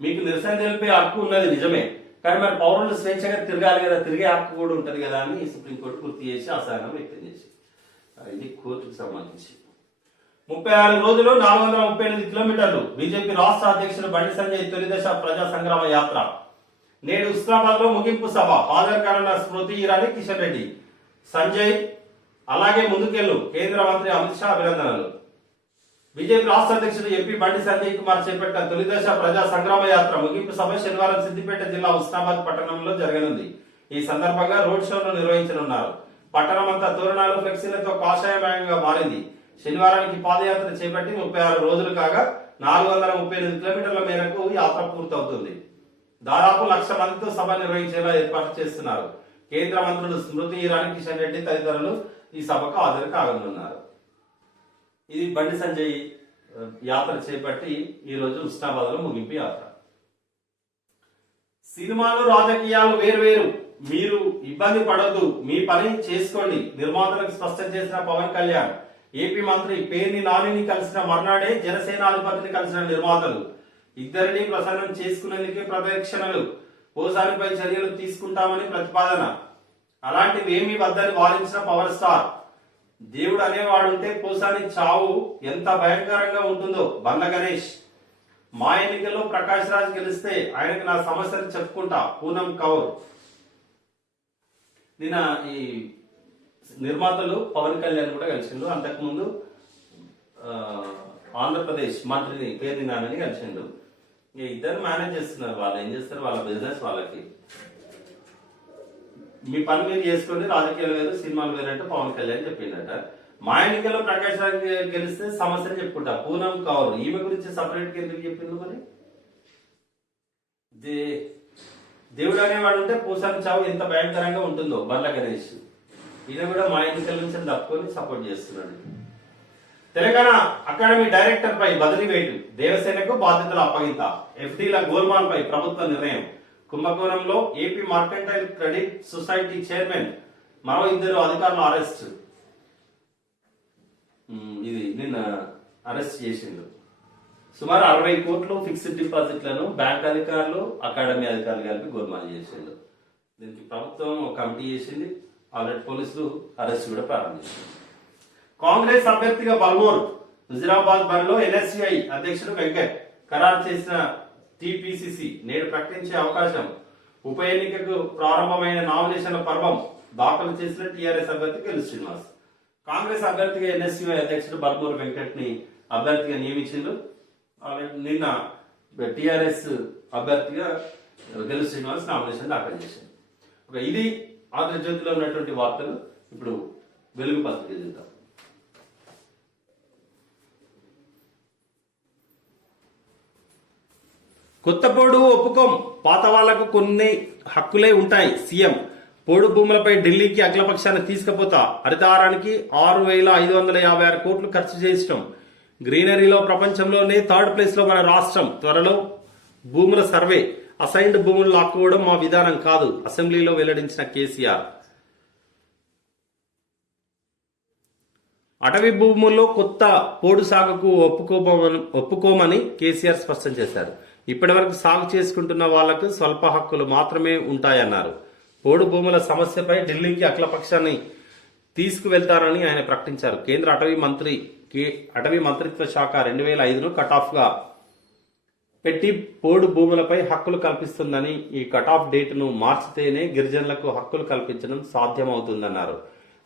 మీకు నిరసన తెలిపే హక్కు ఉన్నది నిజమే, కానీ మరి పౌరులు స్వేచ్ఛగా తిరగాలి కదా, తిరిగే హక్కు కూడా ఉంటది కదా అని సుప్రీంకోర్టు గుర్తు చేసి అసహనం వ్యక్తం చేసి. ఇది కోర్టుకు సంబంధించి 36 రోజులు 438 కిలోమీటర్లు. బీజేపీ రాష్ట్ర అధ్యక్షుడు బండి సంజయ్ తొలిదశ ప్రజా సంగ్రామ యాత్ర నేడు ఉస్మానాబాద్ లో ముగింపు సభ. హాజరు కానున్న స్మృతి ఇరానీ, కిషన్ రెడ్డి. సంజయ్ అలాగే ముందుకెళ్లు, కేంద్ర మంత్రి అమిత్ షా అభినందనలు. బీజేపీ రాష్ట్ర అధ్యక్షుడు ఎంపీ బండి సంజయ్ కుమార్ చేపట్టిన తొలిదశ ప్రజా సంగ్రామ యాత్ర ముగింపు సభ శనివారం సిద్దిపేట జిల్లా ఉస్మానాబాద్ పట్టణంలో జరగనుంది. ఈ సందర్భంగా రోడ్ షోను నిర్వహించనున్నారు. పట్టణం అంతా తోరణాలు, ఫ్లెక్సీలతో కాషాయమయంగా మారింది. శనివారానికి పాదయాత్ర చేపట్టి 36 రోజులు కాగా 438 కిలోమీటర్ల మేరకు యాత్ర పూర్తవుతుంది. దాదాపు 1,00,000 మందితో సభ నిర్వహించేలా ఏర్పాటు చేస్తున్నారు. కేంద్ర మంత్రులు స్మృతి ఇరానీ, కిషన్ రెడ్డి తదితరులు ఈ సభకు హాజరు కానున్నారు. ఇది బండి సంజయ్ యాత్ర చేపట్టి ఈ రోజు ఉస్మానాబాద్ లో ముగింపు యాత్ర. సినిమాలు, రాజకీయాలు వేర్వేరు, మీరు ఇబ్బంది పడొద్దు, మీ పని చేసుకోండి, నిర్మాతలకు స్పష్టం చేసిన పవన్ కళ్యాణ్. ఏపీ మంత్రి పేర్ని నానిని కలిసిన మర్నాడే జనసేన అధిపతిని కలిసిన నిర్మాతలు. ఇద్దరిని ప్రసన్నం చేసుకునేందుకే ప్రదక్షిణలు. పోసానిపై చర్యలు తీసుకుంటామని ప్రతిపాదన. అలాంటివి ఏమీ వద్దని వారించిన పవర్ స్టార్. దేవుడు అనేవాడుంటే పోసాని చావు ఎంత భయంకరంగా ఉంటుందో బండ్ల గణేష్. మా ఎన్నికల్లో ప్రకాష్ రాజ్ గెలిస్తే ఆయనకు నా సమస్యలు చెప్పుకుంటా పూనం కౌర్. నిన్న ఈ నిర్మాతలు పవన్ కళ్యాణ్ కూడా కలిసిండు. అంతకుముందు ఆంధ్రప్రదేశ్ మంత్రిని పేర్ని నాని కలిసిండు. ఇద్దరు మేనేజ్ చేస్తున్నారు. వాళ్ళు ఏం చేస్తారు, వాళ్ళ బిజినెస్ వాళ్ళకి. మీ పని మీరు చేసుకొని రాజకీయాలు వేరు సినిమాలు వేరు అంటే పవన్ కళ్యాణ్ చెప్పిండట. మా ఎన్నికల్లో ప్రకాష్ రాజ్ గెలిస్తే సమస్యలు చెప్పుకుంటా పూనం కౌర్. ఈమె గురించి సపరేట్ ఎందుకు చెప్పిండు మరి? దేవుడు అనేవాడు ఉంటే పూసాని చావు ఎంత భయంకరంగా ఉంటుందో బర్ల గణేష్. ఈయన కూడా మా ఎన్నికల నుంచి తప్పుకొని సపోర్ట్ చేస్తున్నాడు. తెలంగాణ అకాడమీ డైరెక్టర్ పై బదిలీ వేటు, దేవసేనకు బాధ్యతల అప్పగింత, ఎఫ్డీల గోల్మాల్ పై ప్రభుత్వ నిర్ణయం, కుంభకోణంలో AP mercantile credit society chairman మరో 2 అధికారులు అరెస్ట్. ఇది నిన్న అరెస్ట్ చేసిండు. సుమారు 60 కోట్లు ఫిక్స్డ్ డిపాజిట్లను బ్యాంక్ అధికారులు అకాడమీ అధికారులు కలిపి గోల్మాల్ చేసిండు. దీనికి ప్రభుత్వం ఒక కమిటీ చేసింది. ఆల్రెడీ పోలీసులు అరెస్ట్ కూడా ప్రారంభించారు. కాంగ్రెస్ అభ్యర్థిగా బల్మూర్, హుజురాబాద్ బరిలో ఎన్ఎస్సిఐ అధ్యక్షుడు వెంకట్ ఖరారు చేసిన టిపిసిసి నేడు ప్రకటించే అవకాశం. ఉప ఎన్నికకు ప్రారంభమైన నామినేషన్ల పర్వం దాఖలు చేసిన టీఆర్ఎస్ అభ్యర్థి గెలుసు శ్రీనివాస్. కాంగ్రెస్ అభ్యర్థిగా ఎన్ఎస్సిఐ అధ్యక్షుడు బల్మూర్ వెంకట్ ని అభ్యర్థిగా నియమించిండు. నిన్న టిఆర్ఎస్ అభ్యర్థిగా గెలుసు శ్రీనివాస్ నామినేషన్ దాఖలు చేశారు. ఇది ఆంధ్రజ్యోతిలో ఉన్నటువంటి వార్తలు. ఇప్పుడు వెలుగు పత్రిక చూద్దాం. కొత్త పోడు ఒప్పుకోం, పాత వాళ్లకు కొన్ని హక్కులే ఉంటాయి. సీఎం పోడు భూములపై ఢిల్లీకి అఖిలపక్షాన్ని తీసుకుపోతా, హరితహారానికి 6,556 కోట్లు ఖర్చు చేసడం, గ్రీనరీలో ప్రపంచంలోనే 3rd ప్లేస్ లో మన రాష్ట్రం, త్వరలో భూముల సర్వే, అసైన్డ్ భూములు లాక్కోవడం మా విధానం కాదు, అసెంబ్లీలో వెల్లడించిన కేసీఆర్. అటవీ భూముల్లో కొత్త పోడు సాగుకు ఒప్పుకోమని కేసీఆర్ స్పష్టం చేశారు. ఇప్పటివరకు సాగు చేసుకుంటున్న వాళ్లకు స్వల్ప హక్కులు మాత్రమే ఉంటాయన్నారు. పోడు భూముల సమస్యపై ఢిల్లీకి అఖిలపక్షాన్ని తీసుకువెళ్తారని ఆయన ప్రకటించారు. కేంద్ర అటవీ మంత్రిత్వ శాఖ 2005ను కటాఫ్ గా పెట్టి పోడు భూములపై హక్కులు కల్పిస్తుందని, ఈ కటాఫ్ డేట్ ను మార్చితేనే గిరిజనులకు హక్కులు కల్పించడం సాధ్యమవుతుందన్నారు.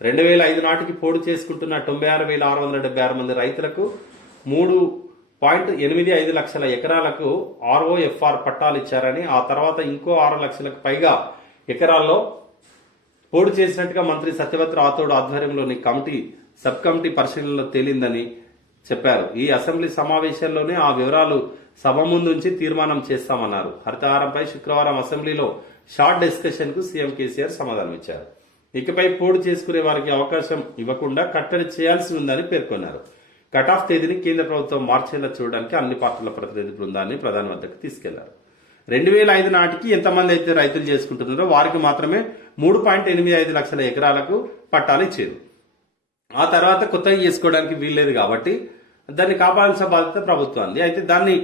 2005 నాటికి పోడు చేసుకుంటున్న 96,676 మంది రైతులకు 3.85 లక్షల ఎకరాలకు ROFR పట్టాలు ఇచ్చారని, ఆ తర్వాత ఇంకో 6 లక్షలకు పైగా ఎకరాల్లో పోడు చేసినట్టుగా మంత్రి సత్యవతి రాథోడ్ ఆధ్వర్యంలోని సబ్ కమిటీ పరిశీలనలో తేలిందని చెప్పారు. ఈ అసెంబ్లీ సమావేశాల్లోనే ఆ వివరాలు సభ ముందుంచి తీర్మానం చేస్తామన్నారు. హరితహారంపై శుక్రవారం అసెంబ్లీలో షార్ట్ డిస్కషన్ కు సీఎం కేసీఆర్ సమాధానం ఇచ్చారు. ఇకపై పోడు చేసుకునే వారికి అవకాశం ఇవ్వకుండా కట్టడి చేయాల్సి ఉందని పేర్కొన్నారు. కట్ ఆఫ్ తేదీని కేంద్ర ప్రభుత్వం మార్చేలా చూడడానికి అన్ని పార్టీల ప్రతినిధి బృందాన్ని ప్రధాని వద్దకు తీసుకెళ్లారు. 2005 నాటికి ఎంతమంది అయితే రైతులు చేసుకుంటున్నారో వారికి మాత్రమే 3.85 లక్షల ఎకరాలకు పట్టాలు ఇచ్చేది. ఆ తర్వాత కొత్తగా చేసుకోవడానికి వీల్లేదు కాబట్టి దాన్ని కాపాడాల్సిన బాధ్యత ప్రభుత్వాన్ని. అయితే దాన్ని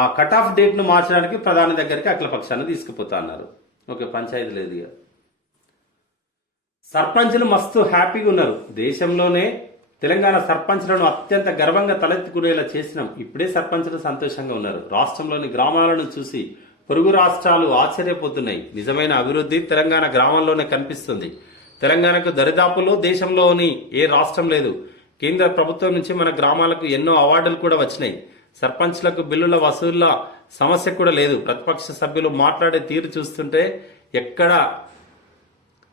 ఆ కట్ ఆఫ్ డేట్ ను మార్చడానికి ప్రధాని దగ్గరికి అఖిలపక్షాన్ని తీసుకుపోతా అన్నారు. ఓకే, పంచాయతీ లేదు. సర్పంచ్లు మస్తు హ్యాపీగా ఉన్నారు. దేశంలోనే తెలంగాణ సర్పంచ్లను అత్యంత గర్వంగా తలెత్తుకునేలా చేసినాం. ఇప్పుడే సర్పంచ్లు సంతోషంగా ఉన్నారు. రాష్ట్రంలోని గ్రామాలను చూసి పొరుగు రాష్ట్రాలు ఆశ్చర్యపోతున్నాయి. నిజమైన అభివృద్ధి తెలంగాణ గ్రామంలోనే కనిపిస్తుంది. తెలంగాణకు దరిదాపులో దేశంలోని ఏ రాష్ట్రం లేదు. కేంద్ర ప్రభుత్వం నుంచి మన గ్రామాలకు ఎన్నో అవార్డులు కూడా వచ్చినాయి. సర్పంచ్లకు బిల్లుల వసూళ్ల సమస్య కూడా లేదు. ప్రతిపక్ష సభ్యులు మాట్లాడే తీరు చూస్తుంటే ఎక్కడ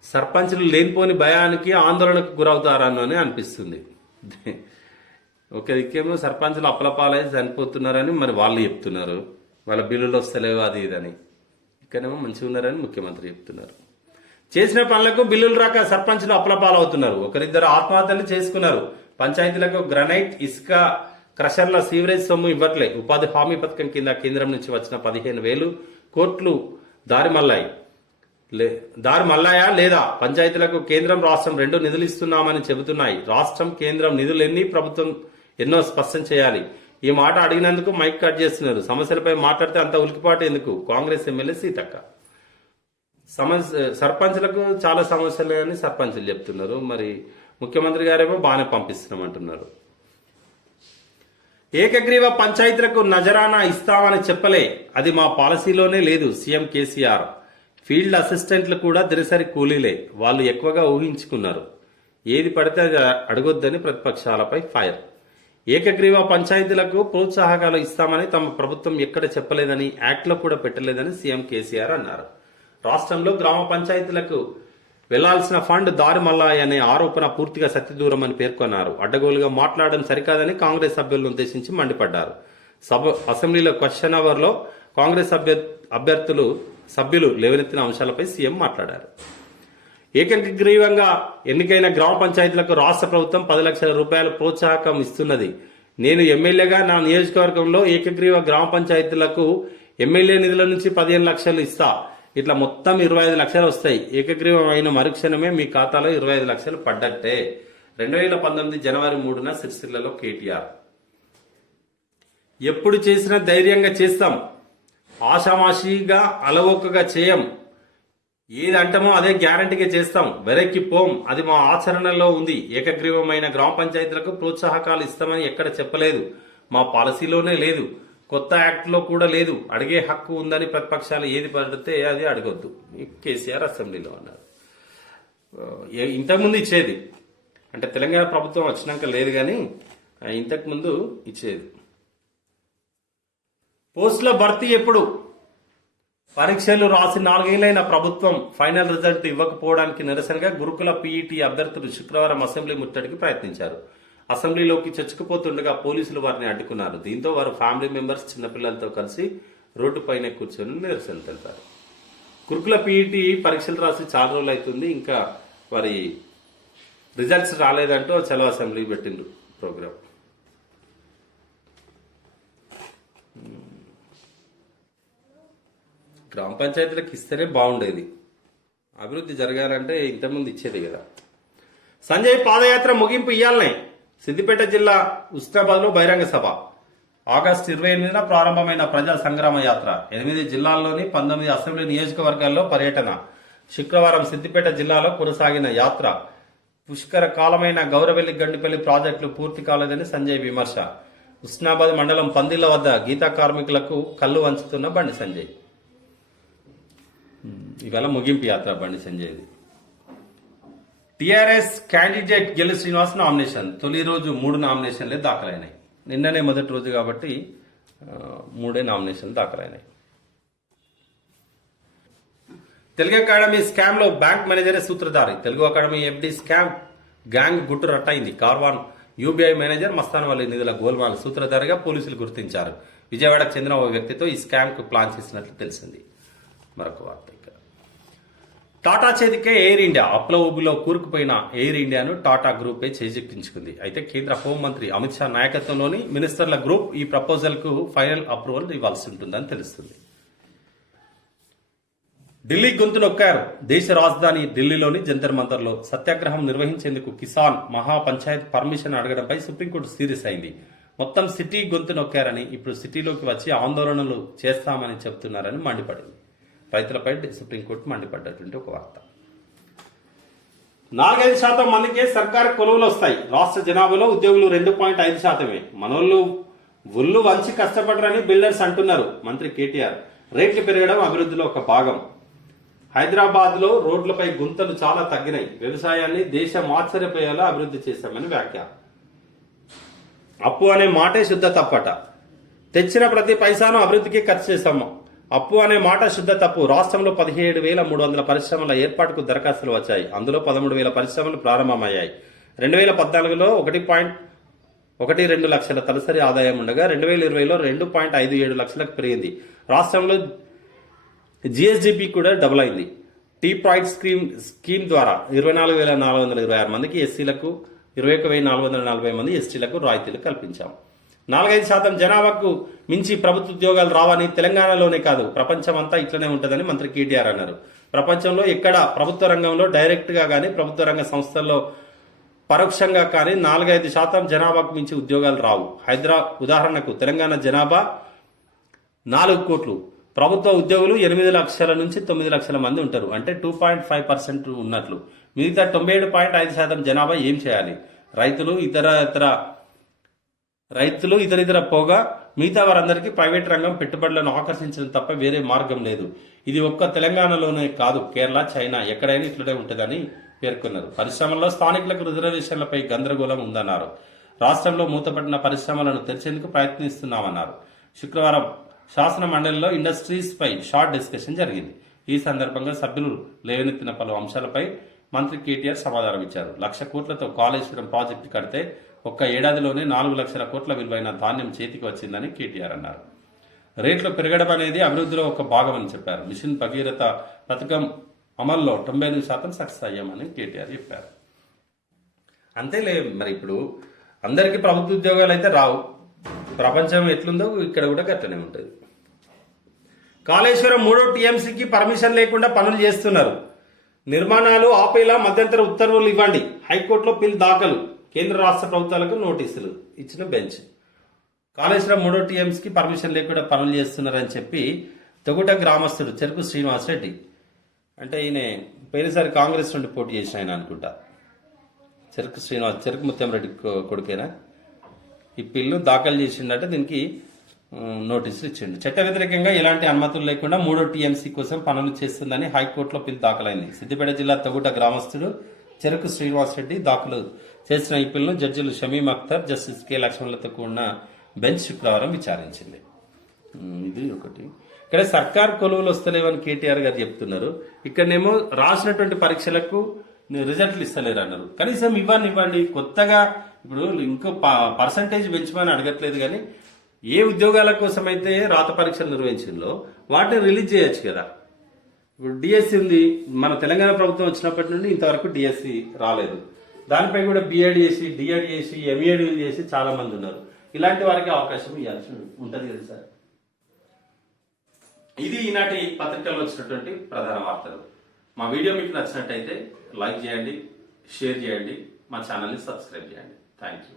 సర్పంచ్లు లేనిపోని భయానికి ఆందోళనకు గురవుతారని అనిపిస్తుంది. ఒక దిక్కేమో సర్పంచ్లు అప్పలపాలై చనిపోతున్నారని మరి వాళ్ళు చెప్తున్నారు, వాళ్ళ బిల్లులు వస్తలేవు అది ఇదని. ఇక్కడేమో మంచిగా ఉన్నారని ముఖ్యమంత్రి చెప్తున్నారు. చేసిన పనులకు బిల్లులు రాక సర్పంచ్లు అప్పలపాలవుతున్నారు. ఒకరిద్దరు ఆత్మహత్యలు చేసుకున్నారు. పంచాయతీలకు గ్రనైట్, ఇసుక క్రషర్ల సీవరేజ్ సొమ్ము ఇవ్వట్లే. ఉపాధి హామీ పథకం కింద కేంద్రం నుంచి వచ్చిన 15,000 కోట్లు దారి మల్లాయా లేదా? పంచాయతీలకు కేంద్రం రాష్ట్రం 2 నిధులు ఇస్తున్నామని చెబుతున్నాయి. రాష్ట్రం కేంద్రం నిధులెన్ని, ప్రభుత్వం ఎన్నో స్పష్టం చేయాలి. ఈ మాట అడిగినందుకు మైక్ కట్ చేస్తున్నారు. సమస్యలపై మాట్లాడితే అంత ఉలికిపాటు ఎందుకు? కాంగ్రెస్ ఎమ్మెల్యే సీతక్క. సర్పంచ్లకు చాలా సమస్యలు అని సర్పంచ్లు చెప్తున్నారు. మరి ముఖ్యమంత్రి గారేమో బాగానే పంపిస్తున్నామంటున్నారు. ఏకగ్రీవ పంచాయతీలకు నజరానా ఇస్తామని చెప్పలే, అది మా పాలసీలోనే లేదు సీఎం కేసీఆర్. ఫీల్డ్ అసిస్టెంట్లు కూడా దినసరి కూలీలే, వాళ్ళు ఎక్కువగా ఊహించుకున్నారు. ఏది పడితే అది అడగొద్దని ప్రతిపక్షాలపై ఫైర్. ఏకగ్రీవ పంచాయతీలకు ప్రోత్సాహకాలు ఇస్తామని తమ ప్రభుత్వం ఎక్కడ చెప్పలేదని, యాక్ట్లో కూడా పెట్టలేదని సీఎం కేసీఆర్ అన్నారు. రాష్ట్రంలో గ్రామ పంచాయతీలకు వెళ్లాల్సిన ఫండ్ దారి మల్లాయనే ఆరోపణ పూర్తిగా సత్యదూరం అని పేర్కొన్నారు. అడ్డగోలుగా మాట్లాడడం సరికాదని కాంగ్రెస్ సభ్యులను ఉద్దేశించి మండిపడ్డారు. అసెంబ్లీలో క్వశ్చన్ అవర్ లో కాంగ్రెస్ సభ్యులు లేవనెత్తిన అంశాలపై సీఎం మాట్లాడారు. ఏకగ్రీవంగా ఎన్నికైన గ్రామ పంచాయతీలకు రాష్ట్ర ప్రభుత్వం 10 లక్షల రూపాయల ప్రోత్సాహకం ఇస్తున్నది. నేను ఎమ్మెల్యేగా నా నియోజకవర్గంలో ఏకగ్రీవ గ్రామ పంచాయతీలకు ఎమ్మెల్యే నిధుల నుంచి 15 లక్షలు ఇస్తా. ఇట్లా మొత్తం 25 లక్షలు వస్తాయి. ఏకగ్రీవం అయిన మరుక్షణమే మీ ఖాతాలో 25 లక్షలు పడ్డట్టే. 2019 జనవరి 3న సిరిసిల్లలో కేటీఆర్. ఎప్పుడు చేసినా ధైర్యంగా చేస్తాం, ఆషామాషిగా అలవోకగా చేయం. ఏది అంటామో అదే గ్యారంటీగా చేస్తాం, వెనక్కి పోం. అది మా ఆచరణలో ఉంది. ఏకగ్రీవమైన గ్రామ పంచాయతీలకు ప్రోత్సాహకాలు ఇస్తామని ఎక్కడ చెప్పలేదు, మా పాలసీలోనే లేదు, కొత్త యాక్ట్లో కూడా లేదు. అడిగే హక్కు ఉందని ప్రతిపక్షాలు ఏది పడితే అది అడగొద్దు, కేసీఆర్ అసెంబ్లీలో అన్నారు. ఇంతకుముందు ఇచ్చేది, అంటే తెలంగాణ ప్రభుత్వం వచ్చినాక లేదు కానీ ఇంతకుముందు ఇచ్చేది. పోస్టుల భర్తీ ఎప్పుడు? పరీక్షలు రాసి 4 ఏళ్లైన ప్రభుత్వం ఫైనల్ రిజల్ట్ ఇవ్వకపోవడానికి నిరసనగా గురుకుల పీఈటీ అభ్యర్థులు శుక్రవారం అసెంబ్లీ ముట్టడికి ప్రయత్నించారు. అసెంబ్లీలోకి చొచ్చుకుపోతుండగా పోలీసులు వారిని అడ్డుకున్నారు. దీంతో వారు ఫ్యామిలీ మెంబర్స్, చిన్నపిల్లలతో కలిసి రోడ్డుపైనే కూర్చొని నిరసన తెలిపారు. గురుకుల పీఈటీ పరీక్షలు రాసి చాలా రోజులు అవుతుంది, ఇంకా వారి రిజల్ట్స్ రాలేదంటూ చలో అసెంబ్లీ పెట్టిండ్రు ప్రోగ్రామ్. గ్రామ పంచాయతీలకు ఇస్తేనే బాగుండేది, అభివృద్ధి జరగాలంటే ఇంతకుముందు ఇచ్చేది కదా. సంజయ్ పాదయాత్ర ముగింపు ఇయ్యాలనే సిద్దిపేట జిల్లా ఉస్నాబాద్లో బహిరంగ సభ. ఆగస్టు 28న ప్రారంభమైన ప్రజా సంగ్రామ యాత్ర. 8 జిల్లాల్లోని 19 అసెంబ్లీ నియోజకవర్గాల్లో పర్యటన. శుక్రవారం సిద్దిపేట జిల్లాలో కొనసాగిన యాత్ర. పుష్కర కాలమైన గౌరవెల్లి గండిపల్లి ప్రాజెక్టులు పూర్తి కాలేదని సంజయ్ విమర్శ. ఉస్నాబాద్ మండలం పందిళ్ల వద్ద గీతా కార్మికులకు కళ్ళు వంచుతున్న బండి సంజయ్. ఇవాళ ముగింపు యాత్ర బండి సంజయ్ది. TRS candidate Gellu Srinivas nomination. తొలి రోజు 3 నామినేషన్లే దాఖలైనాయి. నిన్ననే మొదటి రోజు కాబట్టి 3 నామినేషన్లు దాఖలైనాయి. తెలుగు అకాడమీ స్కామ్ లో బ్యాంక్ మేనేజరే సూత్రధారి. Telugu academy FD scam gang గుట్టు రట్టయింది. కార్వాన్ యూబీఐ మేనేజర్ మస్తానవల్లి నిధుల గోల్మాల్ సూత్రధారిగా పోలీసులు గుర్తించారు. విజయవాడకు చెందిన ఓ వ్యక్తితో ఈ స్కామ్ కు ప్లాన్ చేసినట్లు తెలిసింది. మరొక వార్త. టాటా చేతికే ఎయిర్ ఇండియా. అప్ల ఊబిలో కూరుకుపోయిన ఎయిర్ ఇండియాను టాటా గ్రూపే చేజిక్కించుకుంది. అయితే కేంద్ర హోంమంత్రి అమిత్ షా నాయకత్వంలోని మినిస్టర్ల గ్రూప్ ఈ ప్రపోజల్ కు ఫైనల్ అప్రూవల్ ఇవ్వాల్సి ఉంటుందని తెలుస్తుంది. ఢిల్లీ గొంతు నొక్కారు. దేశ రాజధాని ఢిల్లీలోని జంతర్ మంతర్లో సత్యాగ్రహం నిర్వహించేందుకు కిసాన్ మహా పంచాయత్ పర్మిషన్ అడగడంపై సుప్రీంకోర్టు సీరియస్ అయింది. మొత్తం సిటీ గొంతు నొక్కారని, ఇప్పుడు సిటీలోకి వచ్చి ఆందోళనలు చేస్తామని చెబుతున్నారని మండిపడింది. రైతులపై సుప్రీంకోర్టు మండిపడ్డటువంటి ఒక వార్త. 4-5% మందికే సర్కారు కొలువులు వస్తాయి. రాష్ట్ర జనాభాలో ఉద్యోగులు 2.5%. మనోళ్లు ఒళ్ళు వంచి కష్టపడరని బిల్డర్స్ అంటున్నారు మంత్రి కేటీఆర్. రేట్లు పెరగడం అభివృద్ధిలో ఒక భాగం. హైదరాబాద్ లో రోడ్లపై గుంతలు చాలా తగ్గినాయి. వ్యవసాయాన్ని దేశం ఆశ్చర్యపోయేలా అభివృద్ధి చేశామని వ్యాఖ్య. అప్పు అనే మాటే శుద్ధ తప్పట. తెచ్చిన ప్రతి పైసాను అభివృద్ధికి ఖర్చు చేశాము. అప్పు అనే మాట శుద్ధ తప్పు. రాష్ట్రంలో 17,300 పరిశ్రమల ఏర్పాటుకు దరఖాస్తులు వచ్చాయి. అందులో 13,000 పరిశ్రమలు ప్రారంభమయ్యాయి. 2014లో 1.12 లక్షల తలసరి ఆదాయం ఉండగా 2020లో 2.57 లక్షలకు పెరిగింది. రాష్ట్రంలో జిఎస్డిపి కూడా డబుల్ అయింది. టీ ప్రాయిడ్ స్కీమ్ ద్వారా 24,426 మందికి ఎస్సీలకు, 21,440 మంది ఎస్టీలకు రాయితీలు కల్పించాం. 4-5% జనాభాకు మించి ప్రభుత్వ ఉద్యోగాలు రావని తెలంగాణలోనే కాదు ప్రపంచమంతా ఇట్లనే ఉంటుందని మంత్రి కేటీఆర్ అన్నారు. ప్రపంచంలో ఎక్కడ ప్రభుత్వ రంగంలో డైరెక్ట్ గా కానీ ప్రభుత్వ రంగ సంస్థల్లో పరోక్షంగా కానీ 4-5% జనాభాకు మించి ఉద్యోగాలు రావు. ఉదాహరణకు తెలంగాణ జనాభా 4 కోట్లు, ప్రభుత్వ ఉద్యోగులు 8 లక్షల నుంచి 9 లక్షల మంది ఉంటారు. అంటే 2.5% ఉన్నట్లు. మిగతా 97.5% జనాభా ఏం చేయాలి? రైతులు, ఇతర రైతులు ఇతరితర పోగా మిగతా వారందరికీ ప్రైవేట్ రంగం పెట్టుబడులను ఆకర్షించడం తప్ప వేరే మార్గం లేదు. ఇది ఒక్క తెలంగాణలోనే కాదు, కేరళ, చైనా ఎక్కడైనా ఇట్లనే ఉంటుందని పేర్కొన్నారు. పరిశ్రమల్లో స్థానికులకు రిజర్వేషన్లపై గందరగోళం ఉందన్నారు. రాష్ట్రంలో మూతపడిన పరిశ్రమలను తెరిచేందుకు ప్రయత్నిస్తున్నామన్నారు. శుక్రవారం శాసన మండలిలో ఇండస్ట్రీస్ పై షార్ట్ డిస్కషన్ జరిగింది. ఈ సందర్భంగా సభ్యులు లేవనెత్తిన పలు అంశాలపై మంత్రి కేటీఆర్ సమాధానం ఇచ్చారు. 1,00,000 కోట్లతో కాళేశ్వరం ప్రాజెక్టు కడితే ఒక్క ఏడాదిలోనే 4 లక్షల కోట్ల విలువైన ధాన్యం చేతికి వచ్చిందని కేటీఆర్ అన్నారు. రేట్లు పెరగడం అనేది అభివృద్ధిలో ఒక భాగమని చెప్పారు. మిషన్ భగీరథ పథకం అమల్లో 98% సక్సెస్ అయ్యామని కేటీఆర్ చెప్పారు. అంతేలే, మరి ఇప్పుడు అందరికీ ప్రభుత్వ ఉద్యోగాలు అయితే రావు. ప్రపంచం ఎట్లుందో ఇక్కడ కూడా గట్లనే ఉంటుంది. కాళేశ్వరం 3వ టీఎంసీకి పర్మిషన్ లేకుండా పనులు చేస్తున్నారు. నిర్మాణాలు ఆపేలా మధ్యంతర ఉత్తర్వులు ఇవ్వండి. హైకోర్టులో పిల్ దాఖలు. కేంద్ర రాష్ట్ర ప్రభుత్వాలకు నోటీసులు ఇచ్చిన బెంచ్. కాళేశ్వరం 3వ టీఎంసీకి పర్మిషన్ లేకుండా పనులు చేస్తున్నారని చెప్పి తొగుట గ్రామస్తుడు చెరుకు శ్రీనివాసరెడ్డి, అంటే ఈయన పోయినసారి కాంగ్రెస్ నుండి పోటీ చేసిన ఆయన అనుకుంటా, చెరుకు ముత్యంరెడ్డి కొడుకేనా, ఈ పిల్లు దాఖలు చేసిండట. దీనికి నోటీసులు ఇచ్చిండు. చట్ట వ్యతిరేకంగా ఎలాంటి అనుమతులు లేకుండా 3వ టీఎంసీ కోసం పనులు చేస్తుందని హైకోర్టులో పిల్ దాఖలైంది. సిద్దిపేట జిల్లా తొగుట గ్రామస్తుడు చెరుకు శ్రీనివాసరెడ్డి దాఖలు చేసిన ఈ పిల్లను జడ్జిలు షమీం అఖ్తర్, జస్టిస్ కె లక్ష్మణులతో కూడిన బెంచ్ శుక్రవారం విచారించింది. ఇది ఒకటి. ఇక్కడ సర్కార్ కొలువులు వస్తలేవని కేటీఆర్ గారు చెప్తున్నారు. ఇక్కడనేమో రాసినటువంటి పరీక్షలకు రిజల్ట్లు ఇస్తలేరు అన్నారు. కనీసం ఇవ్వండి. కొత్తగా ఇప్పుడు ఇంకో పర్సంటేజ్ పెంచమని అడగట్లేదు, కానీ ఏ ఉద్యోగాల కోసం అయితే రాత పరీక్షలు నిర్వహించిందో వాటిని రిలీజ్ చేయొచ్చు కదా. ఇప్పుడు డిఎస్సి ఉంది, మన తెలంగాణ ప్రభుత్వం వచ్చినప్పటి నుండి ఇంతవరకు డిఎస్సి రాలేదు. దానిపై కూడా బిఎడ్ చేసి, డిఎడ్ చేసి, ఎంఏడ్ చేసి చాలా మంది ఉన్నారు. ఇలాంటి వారికి అవకాశం ఇవ్వాల్సి ఉంటుంది కదా సార్. ఇది ఈనాటి పత్రికల్లో వచ్చినటువంటి ప్రధాన వార్తలు. మా వీడియో మీకు నచ్చినట్టయితే లైక్ చేయండి, షేర్ చేయండి, మా ఛానల్ని సబ్స్క్రైబ్ చేయండి. Thank you.